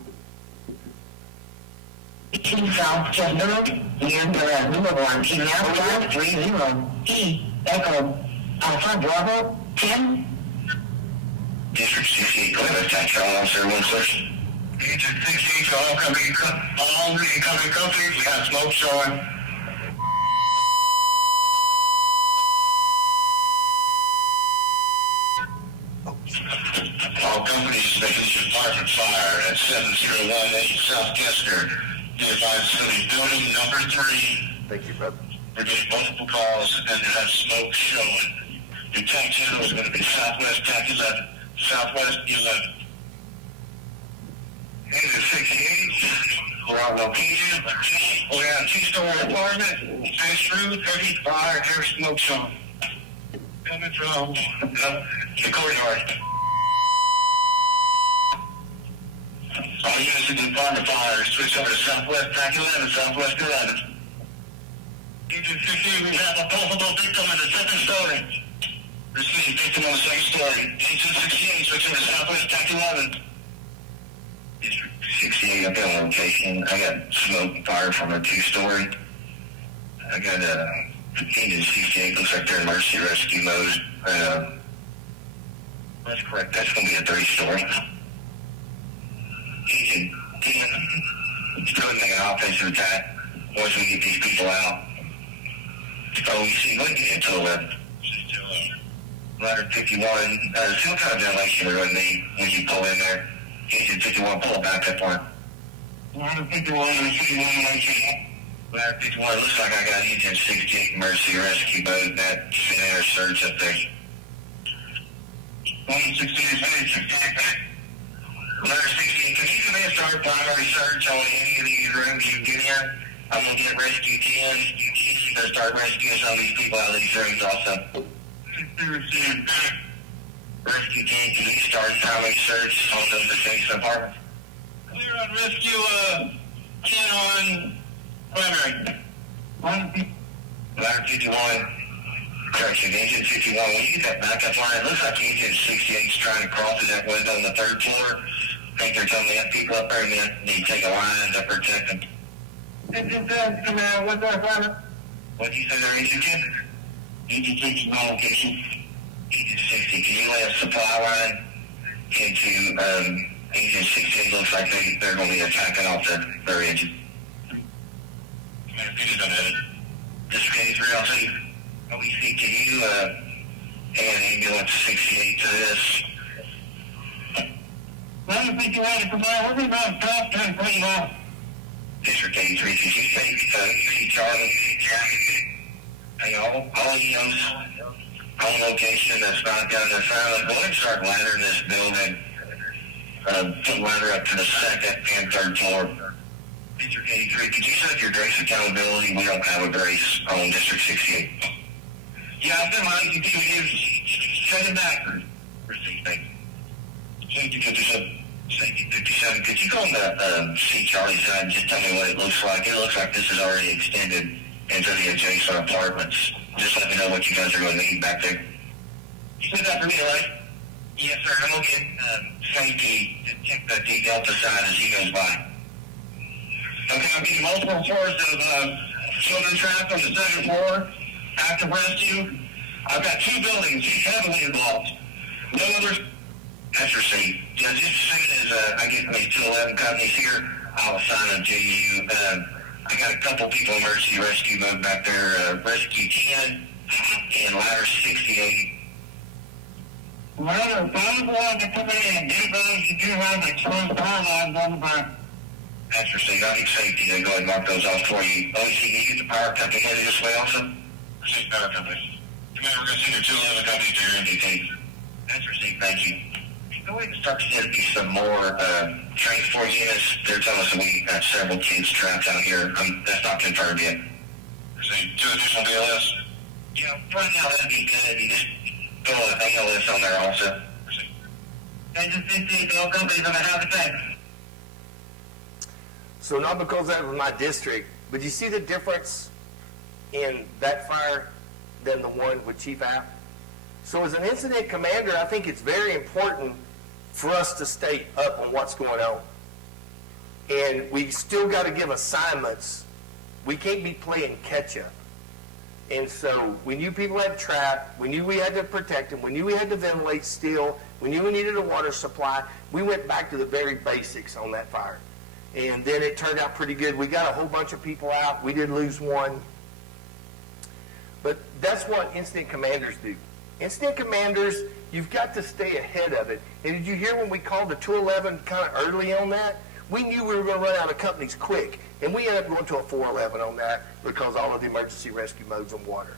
South Chandler, near the Boulevard, now 530 E, Echo, Alpha Bravo, 10. District 68, go ahead, attack trial officer, 1 source. Agent 68, to all incoming companies, we got smoke showing. All companies, making department fire at 7018 South Kester, nearby facility building number 3. Thank you, brother. We're getting multiple calls and they have smoke showing. Your tank channel is going to be Southwest Tac 11. Southwest 11. Agent 68, we're on location. We got a 2-story apartment, fence roof, 30 fire, air smoke showing. Coming from the courtyard. All units in the department fire, switch over to Southwest Tac 11, Southwest 11. Agent 68, we have a possible victim in the 2nd story. Received victim on the 2nd story. Agent 68, switch over to Southwest Tac 11. District 68, I've got a location. I got smoke and fire from a 2-story. I got Agent 68, looks like they're in emergency rescue mode. That's correct, that's going to be a 3-story. Agent 10, let's go ahead and make an offensive attack once we get these people out. Oh, you see, go ahead and get into 11. Ladder 51, see what kind of ventilation we're going to need when you pull in there. Agent 51, pull it back up one. Ladder 51, Ladder 51, looks like I got Agent 68 emergency rescue mode, that air surge up there. 168, Ladder 68, can you come in and start primary search on any of these rooms you get in? I'm going to get rescue 10. You better start rescuing some of these people out of these rooms also. Rescue 10, can you start primary search on those adjacent apartments? Clear on rescue 10 on primary. Ladder 51. Correction, Agent 51, when you get that backup line, it looks like Agent 68 is trying to cross through that window on the 3rd floor. I think they're telling me that people up there need to take a line to protect them. Agent 10, what's that, Robert? What did you say there, Agent 10? Agent 60, my location. Agent 60, can you lay a supply line into Agent 68? Looks like they're going to be attacking off their engine. District 83, I'll see. OEC, can you and ambulance 68 to this? Well, you think you want to provide, we're going to drop 10 pretty low. District 83, could you take Charlie? Hey, all units on location that's not down the silent, go ahead and start laddering this building. Put ladder up to the 2nd and 3rd floor. District 83, could you set your grace accountability? We don't have a grace on District 68. Yeah, I've been lying to you. Set it back. Receive, thank you. Safety 57. Safety 57. Could you go on the C Charlie side and just tell me what it looks like? It looks like this is already extended into the adjacent apartments. Just let me know what you guys are going to need back there. You said that for me, right? Yes, sir. I'm going to get safety to check the D Delta side as he goes by. Okay, I'm getting multiple floors of children trapped on the 2nd floor. Active rescue. I've got 2 buildings heavily involved. No others. That's received. Yeah, just as soon as I get these 211 companies here, I'll assign them to you. I got a couple people in emergency rescue mode back there. Rescue 10 and ladder 68. Ladder 51 to come in. Do those you do have exposed power lines on the back. That's received. I need safety to go ahead and mark those off for you. OEC, can you get the power company headed this way also? Received power company. Commander, we're going to send your 211 companies to your MDT. That's received. Thank you. Go ahead and start to get me some more transport units. They're telling us that we got several kids trapped out here. That's not confirmed yet. Received. 2 additional BLS? Yeah, right now that'd be good. You just throw an ALS on there also. Received. Agent 58, all companies on the house attack. So not because that was my district, but you see the difference in that fire than the one with Chief App. So as an incident commander, I think it's very important for us to stay up on what's going on. And we still got to give assignments. We can't be playing catch up. And so we knew people had trapped. We knew we had to protect them. We knew we had to ventilate still. We knew we needed a water supply. We went back to the very basics on that fire. And then it turned out pretty good. We got a whole bunch of people out. We did lose one. But that's what incident commanders do. Incident commanders, you've got to stay ahead of it. And did you hear when we called the 211 kind of early on that? We knew we were going to run out of companies quick. And we ended up going to a 411 on that because all of the emergency rescue modes on water.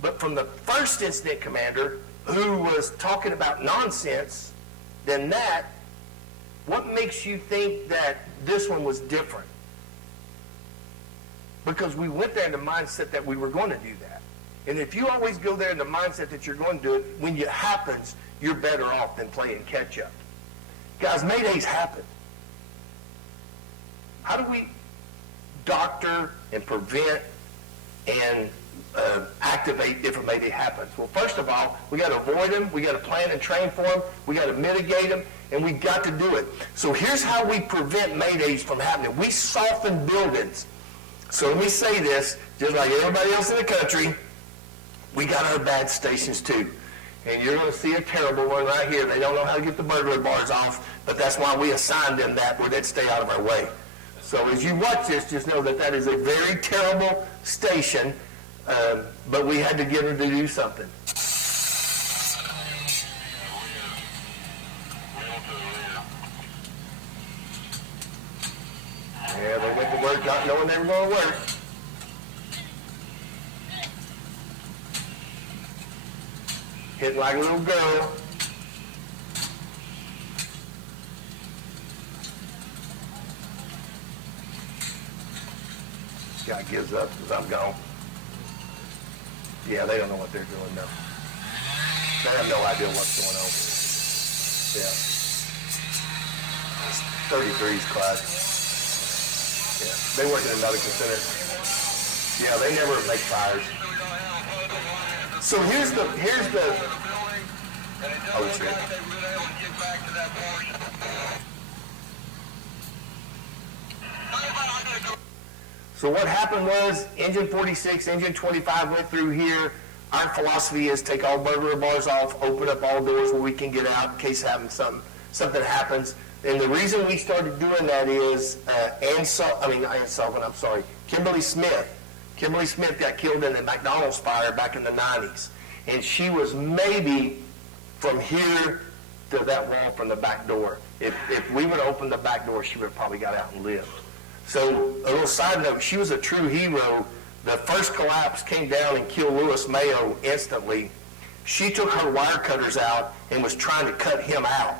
But from the first incident commander, who was talking about nonsense, then that, what makes you think that this one was different? Because we went there in the mindset that we were going to do that. And if you always go there in the mindset that you're going to do it, when it happens, you're better off than playing catch up. Guys, Maydays happen. How do we doctor and prevent and activate if a Mayday happens? Well, first of all, we got to avoid them. We got to plan and train for them. We got to mitigate them, and we got to do it. So here's how we prevent Maydays from happening. We soften buildings. So let me say this, just like everybody else in the country, we got our bad stations too. And you're going to see a terrible one right here. They don't know how to get the burglar bars off, but that's why we assigned them that, where they'd stay out of our way. So as you watch this, just know that that is a very terrible station, but we had to get them to do something. Yeah, they went to work not knowing they were going to work. Hitting like a little girl. Guy gives up because I'm gone. Yeah, they don't know what they're doing now. They have no idea what's going on. Yeah. It's 33's class. Yeah, they work in a medical center. Yeah, they never make fires. So here's the oh shit. So what happened was engine 46, engine 25 went through here. Our philosophy is take all burglar bars off, open up all doors where we can get out in case something happens. And the reason we started doing that is Kimberly Smith. Kimberly Smith got killed in the McDonald's fire back in the 90s. And she was maybe from here to that wall from the back door. If we would have opened the back door, she would have probably got out and lived. So a little side note, she was a true hero. The first collapse came down and killed Louis Mayo instantly. She took her wire cutters out and was trying to cut him out.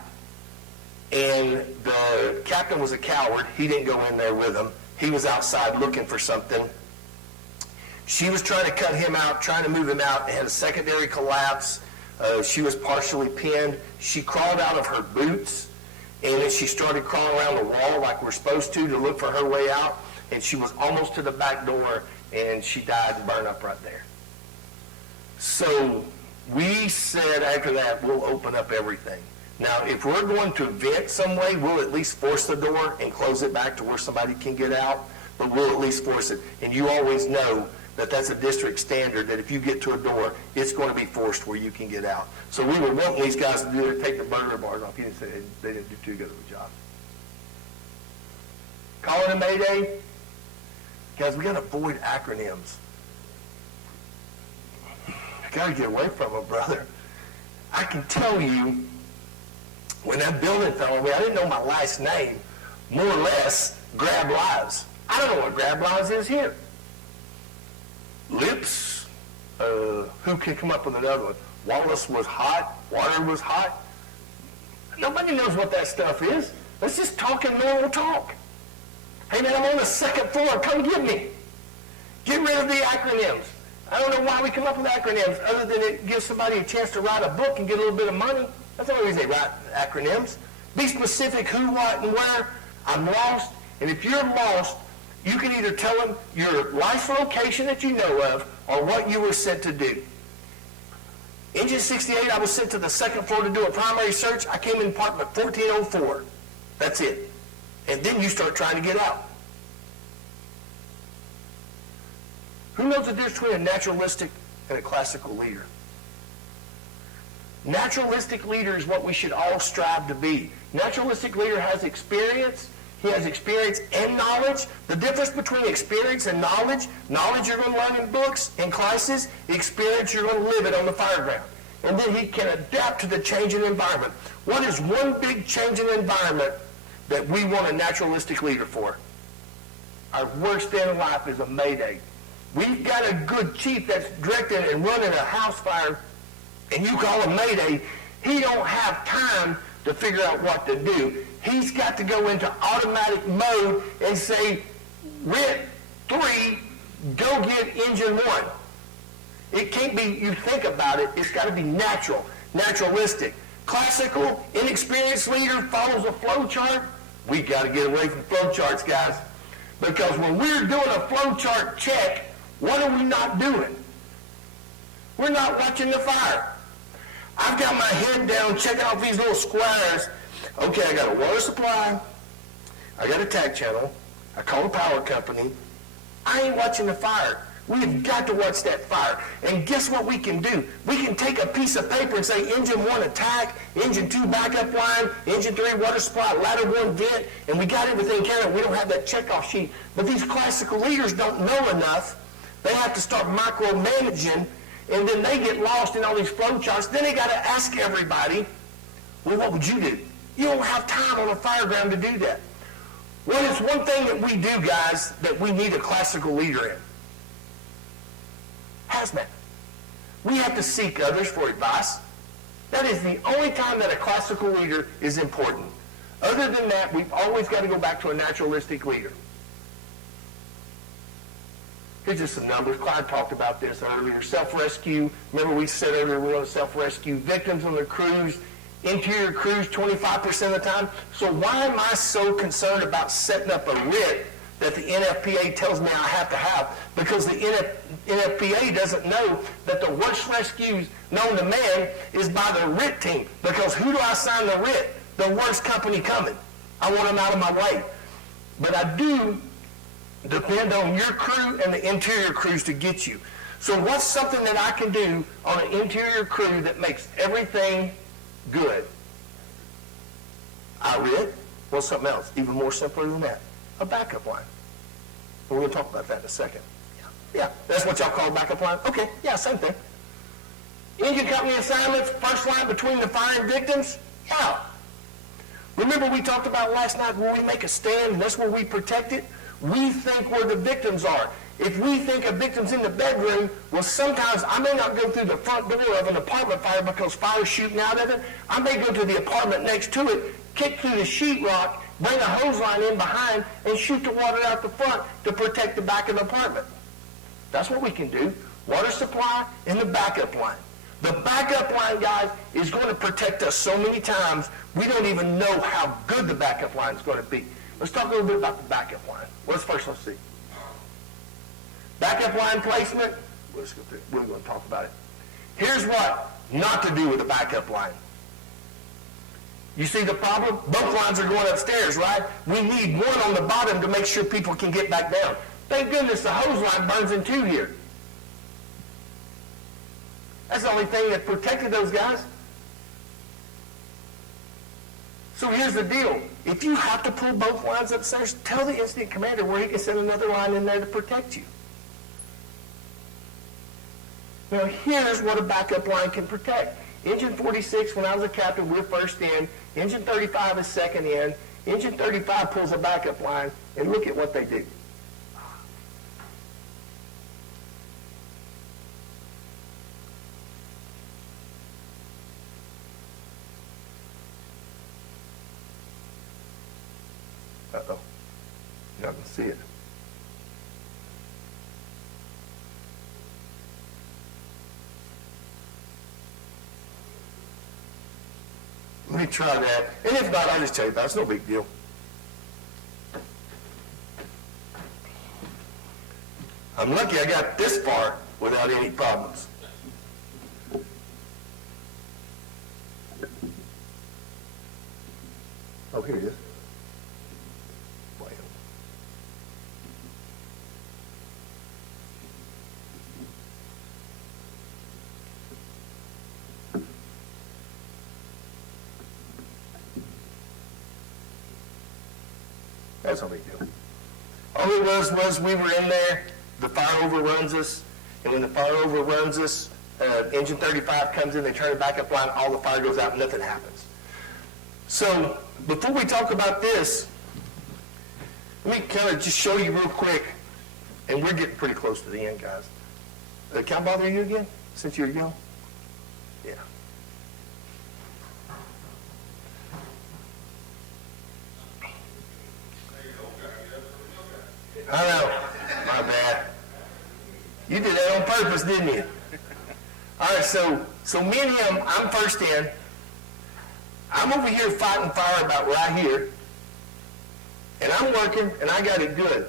And the captain was a coward. He didn't go in there with him. He was outside looking for something. She was trying to cut him out, trying to move him out, and had a secondary collapse. She was partially pinned. She crawled out of her boots, and then she started crawling around the wall like we're supposed to look for her way out. And she was almost to the back door, and she died and burned up right there. So we said after that, we'll open up everything. Now, if we're going to vent some way, we'll at least force the door and close it back to where somebody can get out, but we'll at least force it. And you always know that that's a district standard, that if you get to a door, it's going to be forced where you can get out. So we were wanting these guys to do it, take the burglar bars off. You didn't say they didn't do too good of a job. Calling a Mayday? Guys, we got to avoid acronyms. Got to get away from them, brother. I can tell you, when that building fell on me, I didn't know my last name. More or less, Grab Lives. I don't know what Grab Lives is here. Lips, who can come up with another one? Wallace was hot, water was hot. Nobody knows what that stuff is. Let's just talk in normal talk. Hey man, I'm on the second floor, come get me. Get rid of the acronyms. I don't know why we come up with acronyms other than it gives somebody a chance to write a book and get a little bit of money. That's the only reason they write acronyms. Be specific who, what, and where. I'm lost. And if you're lost, You can either tell them your life location that you know of or what you were sent to do. Engine 68, I was sent to the second floor to do a primary search. I came in apartment 1404. That's it. And then you start trying to get out. Who knows the difference between a naturalistic and a classical leader? Naturalistic leader is what we should all strive to be. Naturalistic leader has experience. He has experience and knowledge. The difference between experience and knowledge you're going to learn in books and classes, experience you're going to live it on the fire ground. And then he can adapt to the changing environment. What is one big changing environment that we want a naturalistic leader for? Our worst day in life is a mayday. We've got a good chief that's directing and running a house fire, and you call him mayday. He don't have time to figure out what to do. He's got to go into automatic mode and say, RIT 3, go get engine 1. It can't be, you think about it, it's got to be natural, naturalistic. Classical, inexperienced leader follows a flow chart. We got to get away from flow charts, guys. Because when we're doing a flow chart check, what are we not doing? We're not watching the fire. I've got my head down checking off these little squares. Okay, I got a water supply. I got a tag channel. I call the power company. I ain't watching the fire. We've got to watch that fire. And guess what we can do? We can take a piece of paper and say engine 1 attack, engine 2 backup line, engine 3 water supply, ladder 1 vent, and we got everything counted. We don't have that checkoff sheet. But these classical leaders don't know enough. They have to start micromanaging, and then they get lost in all these flow charts. Then they got to ask everybody, well, what would you do? You don't have time on a fire ground to do that. What is one thing that we do, guys, that we need a classical leader in? Hazmat. We have to seek others for advice. That is the only time that a classical leader is important. Other than that, we've always got to go back to a naturalistic leader. Here's just some numbers. Clyde talked about this earlier. Self-rescue. Remember we said earlier we want to self-rescue. Victims on the cruise, interior cruise 25% of the time. So why am I so concerned about setting up a RIT that the NFPA tells me I have to have? Because the NFPA doesn't know that the worst rescues known to man is by the RIT team. Because who do I assign the RIT? The worst company coming. I want them out of my way. But I do depend on your crew and the interior crews to get you. So what's something that I can do on an interior crew that makes everything good? I RIT. What's something else? Even more simpler than that. A backup line. We're going to talk about that in a second. Yeah, that's what y'all call a backup line? Okay, yeah, same thing. Engine company assignments, first line between the fire and victims? Yeah. Remember we talked about last night where we make a stand and that's where we protect it? We think where the victims are. If we think a victim's in the bedroom, well, sometimes I may not go through the front door of an apartment fire because fire's shooting out of it. I may go to the apartment next to it, kick through the sheetrock, bring a hose line in behind, and shoot the water out the front to protect the back of the apartment. That's what we can do. Water supply and the backup line. The backup line, guys, is going to protect us so many times, we don't even know how good the backup line is going to be. Let's talk a little bit about the backup line. Let's see. Backup line placement, we're going to talk about it. Here's what not to do with a backup line. You see the problem? Both lines are going upstairs, right? We need one on the bottom to make sure people can get back down. Thank goodness the hose line burns in two here. That's the only thing that protected those guys. So here's the deal. If you have to pull both lines upstairs, tell the incident commander where he can send another line in there to protect you. Now here's what a backup line can protect. Engine 46, when I was a captain, we're first in. Engine 35 is second in. Engine 35 pulls a backup line, and look at what they do. Uh-oh. You're not going to see it. Let me try that. And if not, I'll just tell you about it. It's no big deal. I'm lucky I got this far without any problems. Oh, here it is. Wow. That's no big deal. All it was we were in there, the fire overruns us, and when the fire overruns us, engine 35 comes in, they turn it back up line, all the fire goes out, nothing happens. So, before we talk about this, let me kind of just show you real quick, and we're getting pretty close to the end, guys. Can I bother you again, since you're young? Yeah. I know, my bad. You did that on purpose, didn't you? All right, so me and him, I'm first in. I'm over here fighting fire about right here, and I'm working, and I got it good.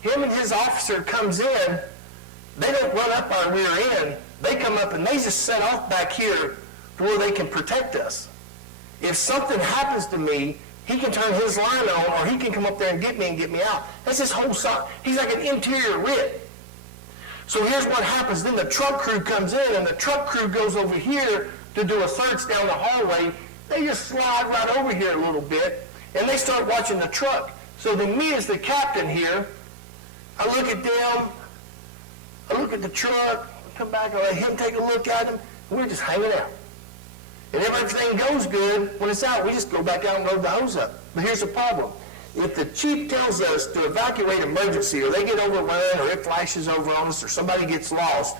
Him and his officer comes in. They don't run up our rear end. They come up, and they just set off back here to where they can protect us. If something happens to me, he can turn his line on, or he can come up there and get me out. That's his whole side. He's like an interior RIT. So here's what happens. Then the truck crew comes in, and the truck crew goes over here to do a search down the hallway. They just slide right over here a little bit, and they start watching the truck. So then me as the captain here, I look at them, I look at the truck, I come back, I let him take a look at them, and we're just hanging out. And if everything goes good, when it's out, we just go back out and load the hose up. But here's the problem. If the chief tells us to evacuate emergency, or they get overrun, or it flashes over on us, or somebody gets lost,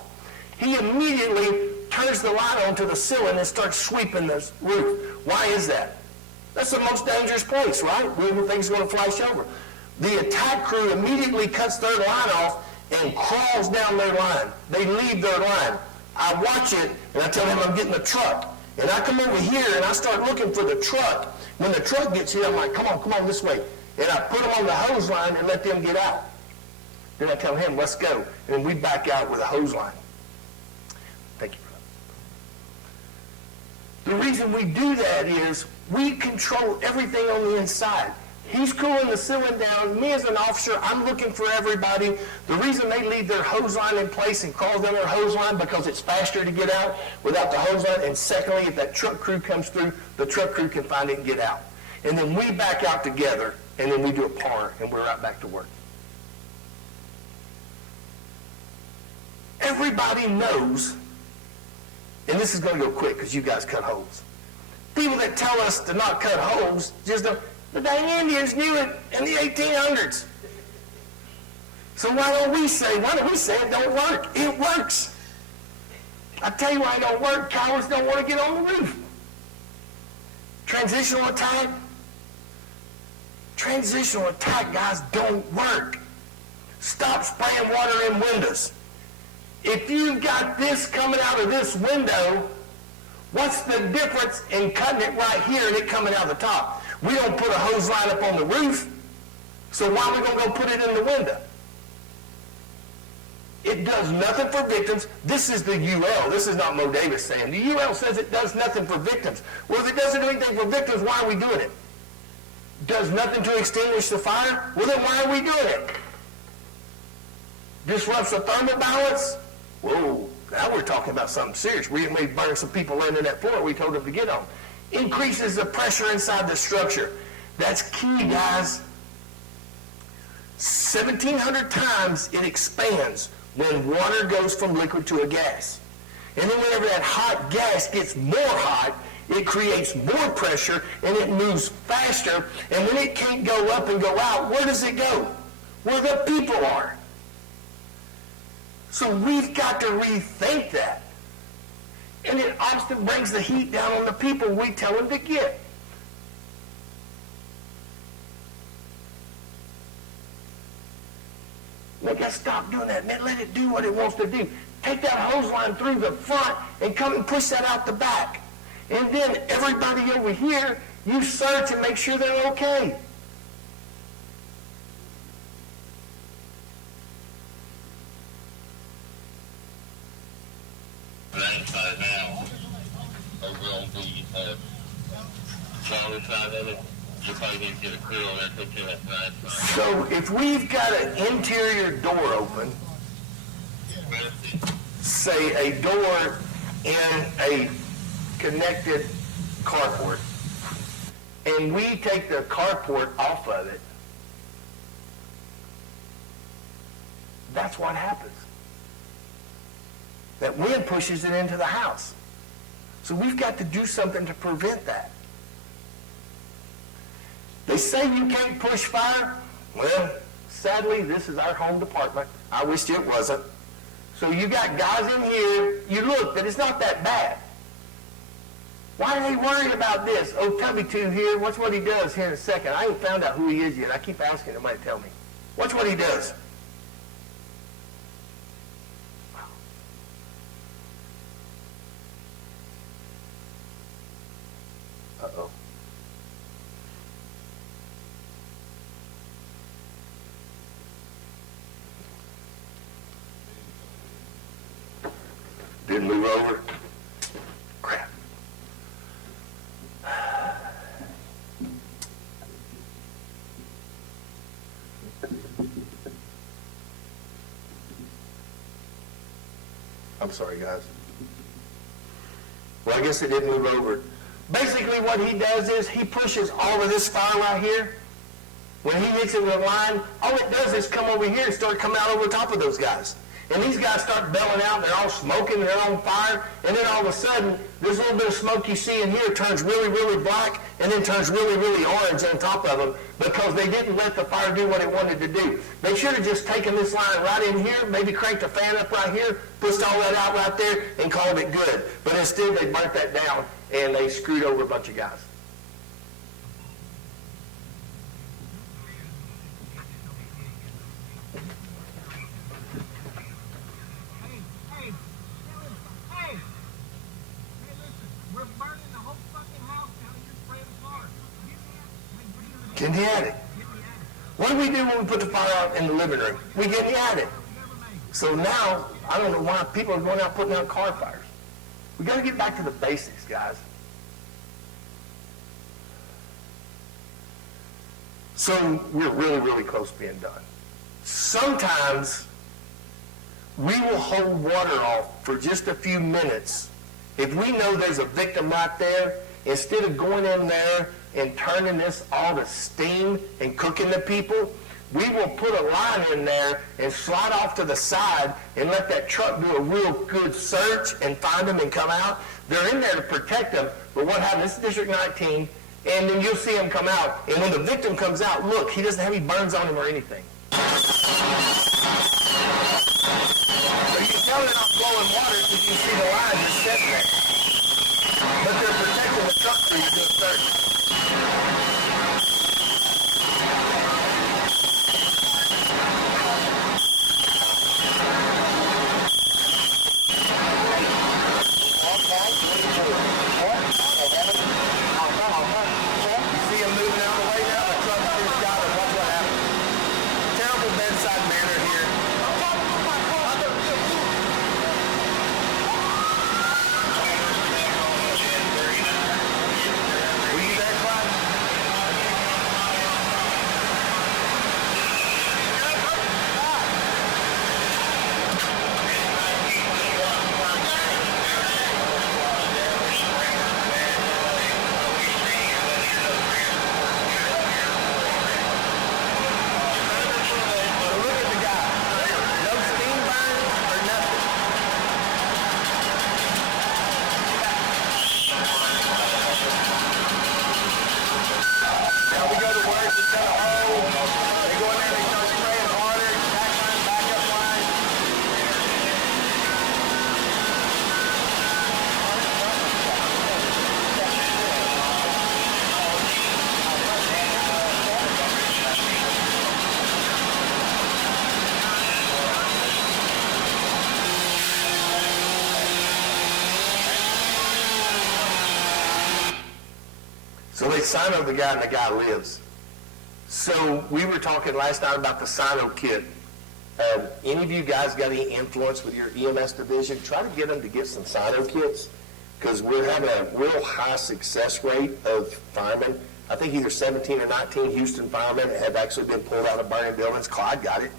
he immediately turns the light on to the ceiling and starts sweeping the roof. Why is that? That's the most dangerous place, right? When things are going to flash over. The attack crew immediately cuts their line off and crawls down their line. They leave their line. I watch it, and I tell them I'm getting the truck. And I come over here, and I start looking for the truck. When the truck gets here, I'm like, come on this way. And I put them on the hose line and let them get out. Then I tell him, let's go. And we back out with a hose line. Thank you, brother. The reason we do that is we control everything on the inside. He's cooling the ceiling down. Me as an officer, I'm looking for everybody. The reason they leave their hose line in place and crawl down their hose line because it's faster to get out without the hose line. And secondly, if that truck crew comes through, the truck crew can find it and get out. And then we back out together, and then we do a par, and we're right back to work. Everybody knows, and this is going to go quick because you guys cut holes. People that tell us to not cut holes just don't. The dang Indians knew it in the 1800s. So why don't we say it don't work? It works. I tell you why it don't work. Cowards don't want to get on the roof. Transitional attack. Transitional attack, guys, don't work. Stop spraying water in windows. If you've got this coming out of this window, what's the difference in cutting it right here and it coming out the top? We don't put a hose line up on the roof, so why are we going to go put it in the window? It does nothing for victims. This is the UL. This is not Mo Davis saying. The UL says it does nothing for victims. Well, if it doesn't do anything for victims, why are we doing it? Does nothing to extinguish the fire? Well, then why are we doing it? Disrupts the thermal balance? Whoa, now we're talking about something serious. We may burn some people laying in that floor we told them to get on. Increases the pressure inside the structure. That's key, guys. 1,700 times it expands when water goes from liquid to a gas. And then whenever that hot gas gets more hot, it creates more pressure and it moves faster. And when it can't go up and go out, where does it go? Where the people are. So we've got to rethink that. And it often brings the heat down on the people we tell them to get. We got to stop doing that, man. Let it do what it wants to do. Take that hose line through the front and come and push that out the back. And then everybody over here, you search and make sure they're okay. by now over on the smaller side of it. You probably need to get a crew over there to take care of that side. So if we've got an interior door open, say a door in a connected carport, and we take the carport off of it, that's what happens. That wind pushes it into the house. So we've got to do something to prevent that. They say you can't push fire. Well, sadly, this is our home department. I wish it wasn't. So you got guys in here, you look, that it's not that bad. Why are they worried about this? Oh, Tubby Two here, watch what he does here in a second. I ain't found out who he is yet. I keep asking him, to tell me. Watch what he does. Uh-oh. Didn't move over. Crap. I'm sorry, guys. Well, I guess it didn't move over. Basically, what he does is he pushes all of this fire right here. When he hits it with a line, all it does is come over here and start coming out over top of those guys. And these guys start belling out, they're all smoking, they're on fire, and then all of a sudden, this little bit of smoke you see in here turns really, really black, and then turns really, really orange on top of them because they didn't let the fire do what it wanted to do. They should have just taken this line right in here, maybe cranked the fan up right here, pushed all that out right there, and called it good. But instead, they burnt that down, and they screwed over a bunch of guys. Get in the attic. What do we do when we put the fire out in the living room? We get in the attic. So now, I don't know why people are going out putting out car fires. We got to get back to the basics, guys. So we're really, really close to being done. Sometimes we will hold water off for just a few minutes. If we know there's a victim right there, instead of going in there and turning this all to steam and cooking the people, we will put a line in there and slide off to the side and let that truck do a real good search and find them and come out. They're in there to protect them, but what happens, this is District 19, and then you'll see them come out, and when the victim comes out, look, he doesn't have any burns on him or anything. So you can tell they're not blowing water because you can see the line just sitting there. But they're protecting the truck so you do a search. So they cyno the guy and the guy lives. So we were talking last night about the cyno kit. Any of you guys got any influence with your EMS division? Try to get them to get some Sino kits, because we're having a real high success rate of firemen. I think either 17 or 19 Houston firemen have actually been pulled out of burning buildings. Clyde got it.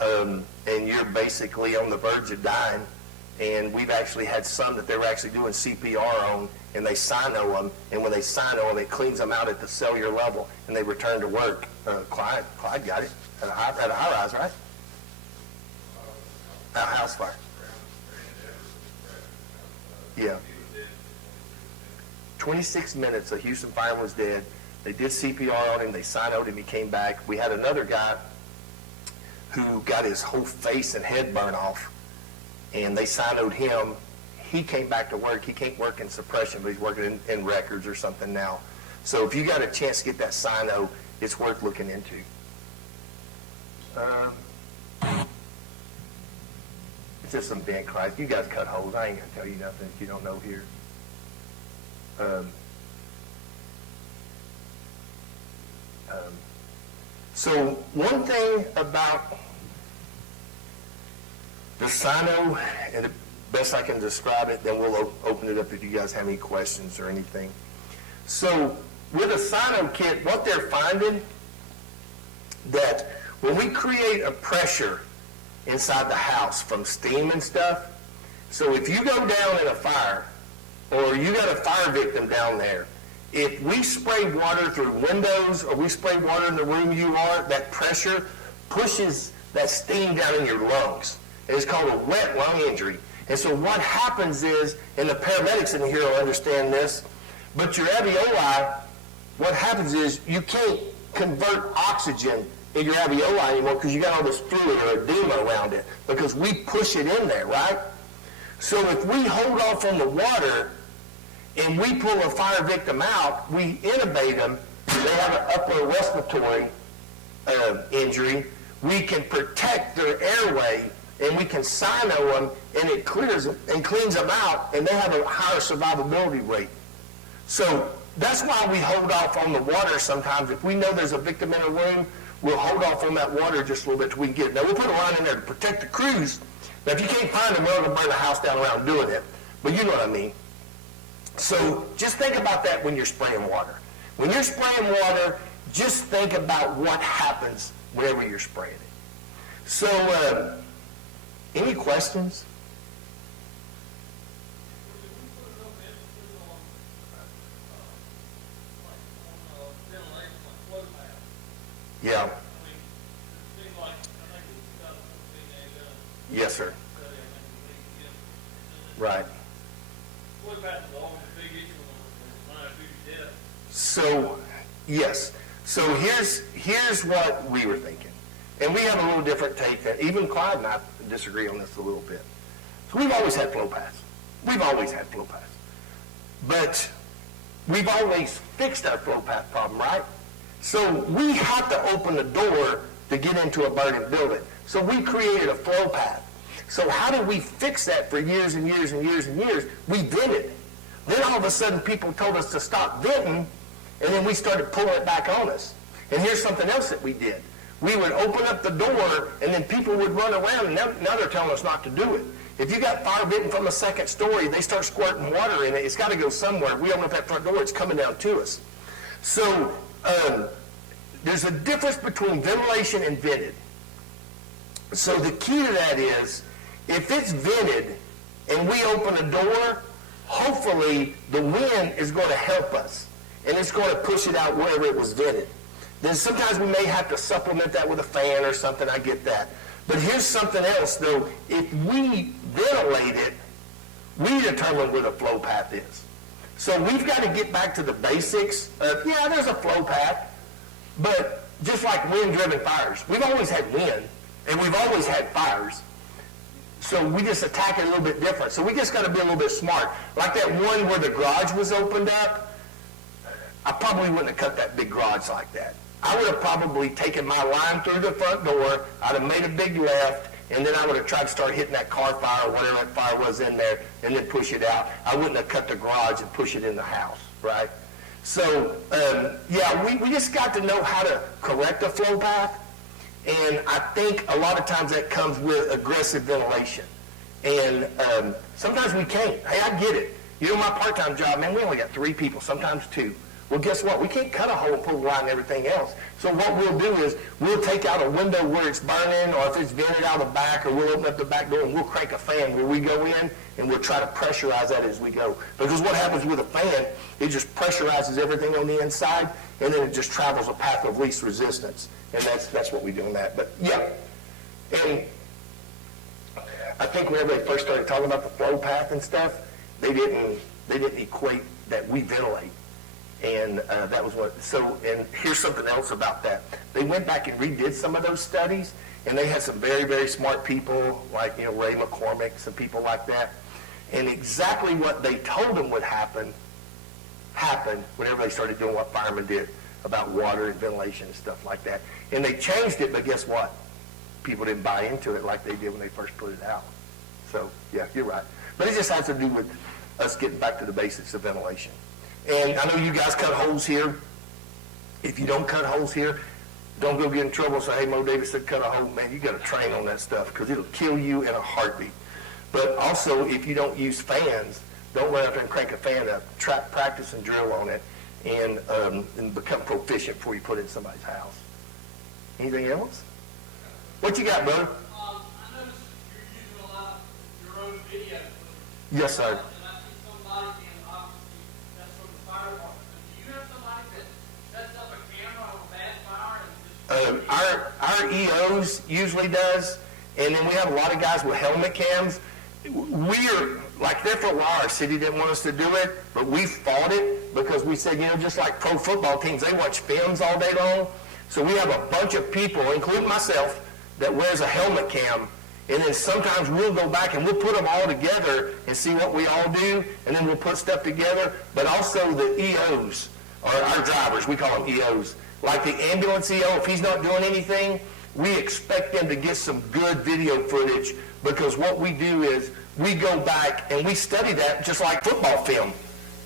And you're basically on the verge of dying. And we've actually had some that they were actually doing CPR on, and they Sino them, and when they Sino them, it cleans them out at the cellular level, and they return to work. Clyde got it at a high rise, right? A house fire. Yeah. 26 minutes, a Houston fireman was dead. They did CPR on him, they Sinoed him, he came back. We had another guy who got his whole face and head burned off, and they Sinoed him. He came back to work. He can't work in suppression, but he's working in records or something now. So if you got a chance to get that Sino, it's worth looking into. It's just some bent cries. You guys cut holes. I ain't going to tell you nothing that you don't know here. So one thing about the Sino, and the best I can describe it, then we'll open it up if you guys have any questions or anything. So with a Sino kit, what they're finding, that when we create a pressure inside the house from steam and stuff, so if you go down in a fire, or you got a fire victim down there, if we spray water through windows or we spray water in the room you are, that pressure pushes that steam down in your lungs. It's called a wet lung injury. And so what happens is, and the paramedics in here will understand this, but your alveoli, what happens is you can't convert oxygen in your alveoli anymore because you got all this fluid or edema around it because we push it in there, right? So if we hold off on the water and we pull a fire victim out, we intubate them, they have an upper respiratory injury, we can protect their airway and we can Sino them, and it clears them and cleans them out, and they have a higher survivability rate. So that's why we hold off on the water sometimes. If we know there's a victim in a room, we'll hold off on that water just a little bit till we can get it. Now, we'll put a line in there to protect the crews. Now, if you can't find them, we're going to burn the house down around doing it. But you know what I mean. So just think about that when you're spraying water. When you're spraying water, just think about what happens whenever you're spraying it. So, any questions? Yeah. Yes, sir. Right. So, yes. So here's what we were thinking. And we have a little different take that even Clyde and I disagree on this a little bit. So we've always had flow paths. We've always had flow paths. But we've always fixed our flow path problem, right? So we have to open the door to get into a burning building. So we created a flow path. So how did we fix that for years and years and years and years? We vented. Then all of a sudden people told us to stop venting, and then we started pulling it back on us. And here's something else that we did. We would open up the door, and then people would run around, and now they're telling us not to do it. If you got fire venting from the second story, they start squirting water in it. It's got to go somewhere. If we open up that front door, it's coming down to us. So there's a difference between ventilation and vented. So the key to that is, if it's vented and we open a door, hopefully the wind is going to help us, and it's going to push it out wherever it was vented. Then sometimes we may have to supplement that with a fan or something. I get that. But here's something else, though. If we ventilate it, we determine where the flow path is. So we've got to get back to the basics of, yeah, there's a flow path, but just like wind-driven fires, we've always had wind, and we've always had fires. So we just attack it a little bit different. So we just got to be a little bit smart. Like that one where the garage was opened up, I probably wouldn't have cut that big garage like that. I would have probably taken my line through the front door, I'd have made a big left, and then I would have tried to start hitting that car fire or whatever that fire was in there, and then push it out. I wouldn't have cut the garage and push it in the house, right? So, yeah, we just got to know how to correct a flow path. And I think a lot of times that comes with aggressive ventilation. And sometimes we can't. Hey, I get it. You know, my part-time job, man, we only got 3 people, sometimes 2. Well, guess what? We can't cut a hole and pull the line and everything else. So what we'll do is we'll take out a window where it's burning, or if it's vented out the back, or we'll open up the back door and we'll crank a fan where we go in, and we'll try to pressurize that as we go. Because what happens with a fan, it just pressurizes everything on the inside, and then it just travels a path of least resistance. And that's what we do in that. But yeah, and I think whenever they first started talking about the flow path and stuff, they didn't equate that we ventilate. And that was what, so, and here's something else about that. They went back and redid some of those studies, and they had some very, very smart people, like, you know, Ray McCormick, some people like that. And exactly what they told them would happen, happened whenever they started doing what firemen did about water and ventilation and stuff like that. And they changed it, but guess what? People didn't buy into it like they did when they first put it out. So, yeah, you're right. But it just has to do with us getting back to the basics of ventilation. And I know you guys cut holes here. If you don't cut holes here, don't go get in trouble and say, hey, Mo Davis said cut a hole. Man, you got to train on that stuff because it'll kill you in a heartbeat. But also, if you don't use fans, don't run out there and crank a fan up. Practice and drill on it and become proficient before you put it in somebody's house. Anything else? What you got, brother? I noticed you're using a lot of your own video footage. Yes, sir. And I see somebody, and obviously that's from the fire department. But do you have somebody that sets up a camera on a bad fire and just... Our EOs usually does, and then we have a lot of guys with helmet cams. We're, like there for a while, our city didn't want us to do it, but we fought it because we said, you know, just like pro football teams, they watch films all day long. So we have a bunch of people, including myself, that wears a helmet cam, and then sometimes we'll go back and we'll put them all together and see what we all do, and then we'll put stuff together. But also the EOs, or our drivers, we call them EOs. Like the ambulance EO, if he's not doing anything, we expect them to get some good video footage, because what we do is we go back and we study that just like football film.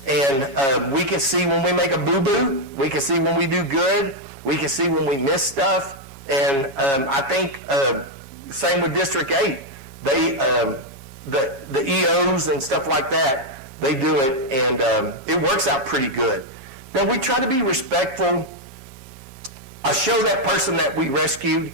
And we can see when we make a boo-boo, we can see when we do good, we can see when we miss stuff. And I think same with District 8. They, the EOs and stuff like that, they do it, and it works out pretty good. Now, we try to be respectful. I show that person that we rescued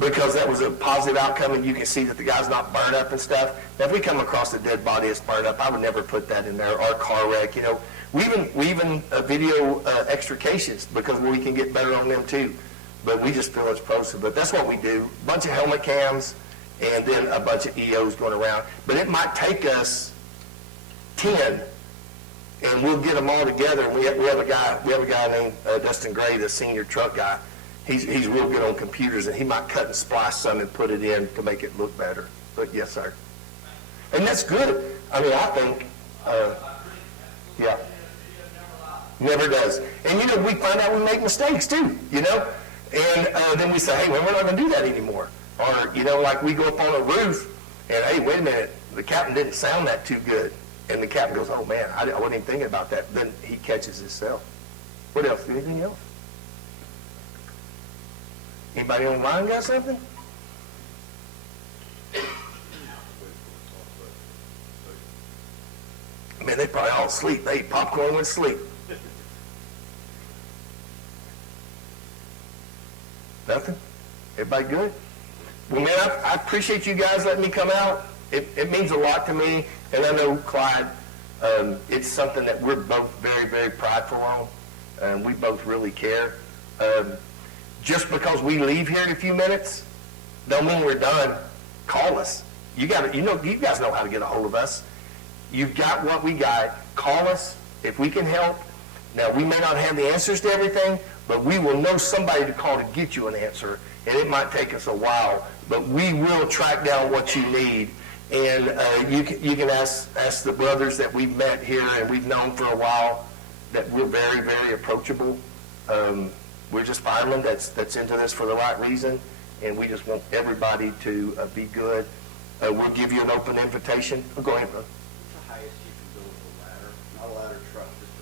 because that was a positive outcome, and you can see that the guy's not burned up and stuff. Now, if we come across a dead body that's burned up, I would never put that in there, or a car wreck, you know. We even video extrications because we can get better on them too. But we just feel it's posted. But that's what we do. A bunch of helmet cams and then a bunch of EOs going around. But it might take us 10, and we'll get them all together. And we have a guy named Dustin Gray, the senior truck guy. He's real good on computers, and he might cut and splice some and put it in to make it look better. But yes, sir. And that's good. I mean, I think, yeah. Never does. And, you know, we find out we make mistakes too, you know. And then we say, hey, well, we're not going to do that anymore. Or, you know, like we go up on a roof and, hey, wait a minute, the captain didn't sound that too good. And the captain goes, oh, man, I wasn't even thinking about that. Then he catches himself. What else? Anything else? Anybody online got something? Man, they probably all asleep. They ate popcorn and went to sleep. Nothing? Everybody good? Well, man, I appreciate you guys letting me come out. It means a lot to me, and I know Clyde, it's something that we're both very, very prideful on, and we both really care. Just because we leave here in a few minutes, don't mean we're done. Call us. You guys know how to get a hold of us. You've got what we got. Call us if we can help. Now, we may not have the answers to everything, but we will know somebody to call to get you an answer, and it might take us a while, but we will track down what you need. And you can ask the brothers that we've met here and we've known for a while that we're very, very approachable. We're just firemen that's into this for the right reason, and we just want everybody to be good. We'll give you an open invitation. Go ahead, brother. What's the highest you can go with a ladder? Not a ladder truck, just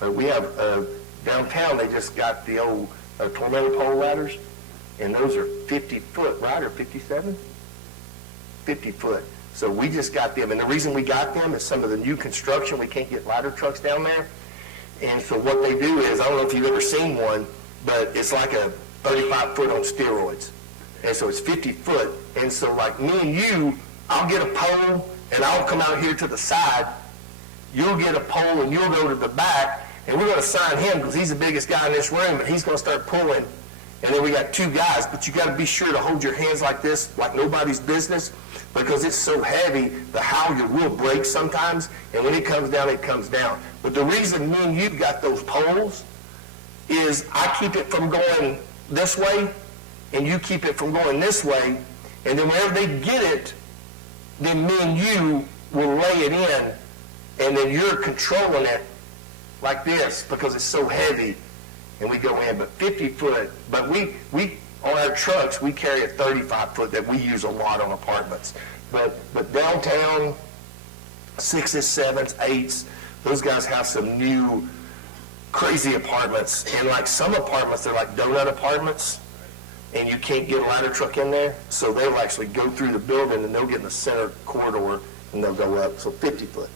a regular ladder. We have downtown, they just got the old tornado pole ladders, And those are 50 foot, right, or 57? 50 foot. So we just got them. And the reason we got them is some of the new construction, we can't get ladder trucks down there. And so what they do is, I don't know if you've ever seen one, but it's like a 35 foot on steroids. And so it's 50 foot. And so like me and you, I'll get a pole and I'll come out here to the side. You'll get a pole and you'll go to the back. And we're going to sign him because he's the biggest guy in this room. And he's going to start pulling. And then we got two guys. But you got to be sure to hold your hands like this, like nobody's business. Because it's so heavy, the halyard will break sometimes. And when it comes down, it comes down. But the reason me and you got those poles is I keep it from going this way, and you keep it from going this way, and then whenever they get it, then me and you will lay it in, and then you're controlling it like this because it's so heavy, and we go in. But 50 foot, but we on our trucks, we carry a 35 foot that we use a lot on apartments. But downtown, 6s, 7s, 8s, those guys have some new crazy apartments. And like some apartments, they're like donut apartments, and you can't get a ladder truck in there. So they'll actually go through the building, and they'll get in the center corridor, and they'll go up. So 50 foot.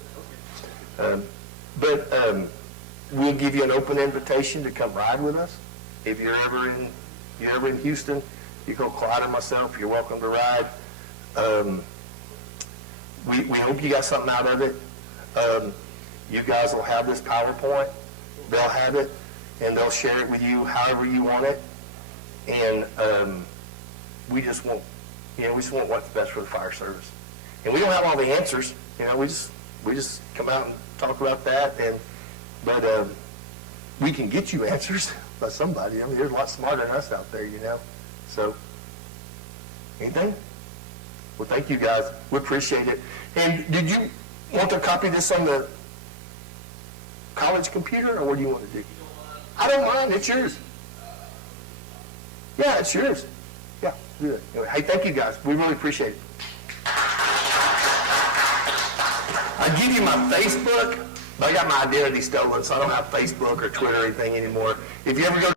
We'll give you an open invitation to come ride with us. If you're ever in Houston, you go Clyde and myself, you're welcome to ride. We hope you got something out of it. You guys will have this PowerPoint. They'll have it, and they'll share it with you however you want it. And we just want what's best for the fire service. And we don't have all the answers. We just come out and talk about that. But we can get you answers by somebody. I mean, there's a lot smarter than us out there, So, anything? Well, thank you guys. We appreciate it. And did you want to copy this on the college computer, or what do you want to do? I don't mind. It's yours. Yeah, it's yours. Yeah, do it. Anyway, hey, thank you guys. We really appreciate it. I give you my Facebook, but I got my identity stolen, so I don't have Facebook or Twitter or anything anymore. If you ever go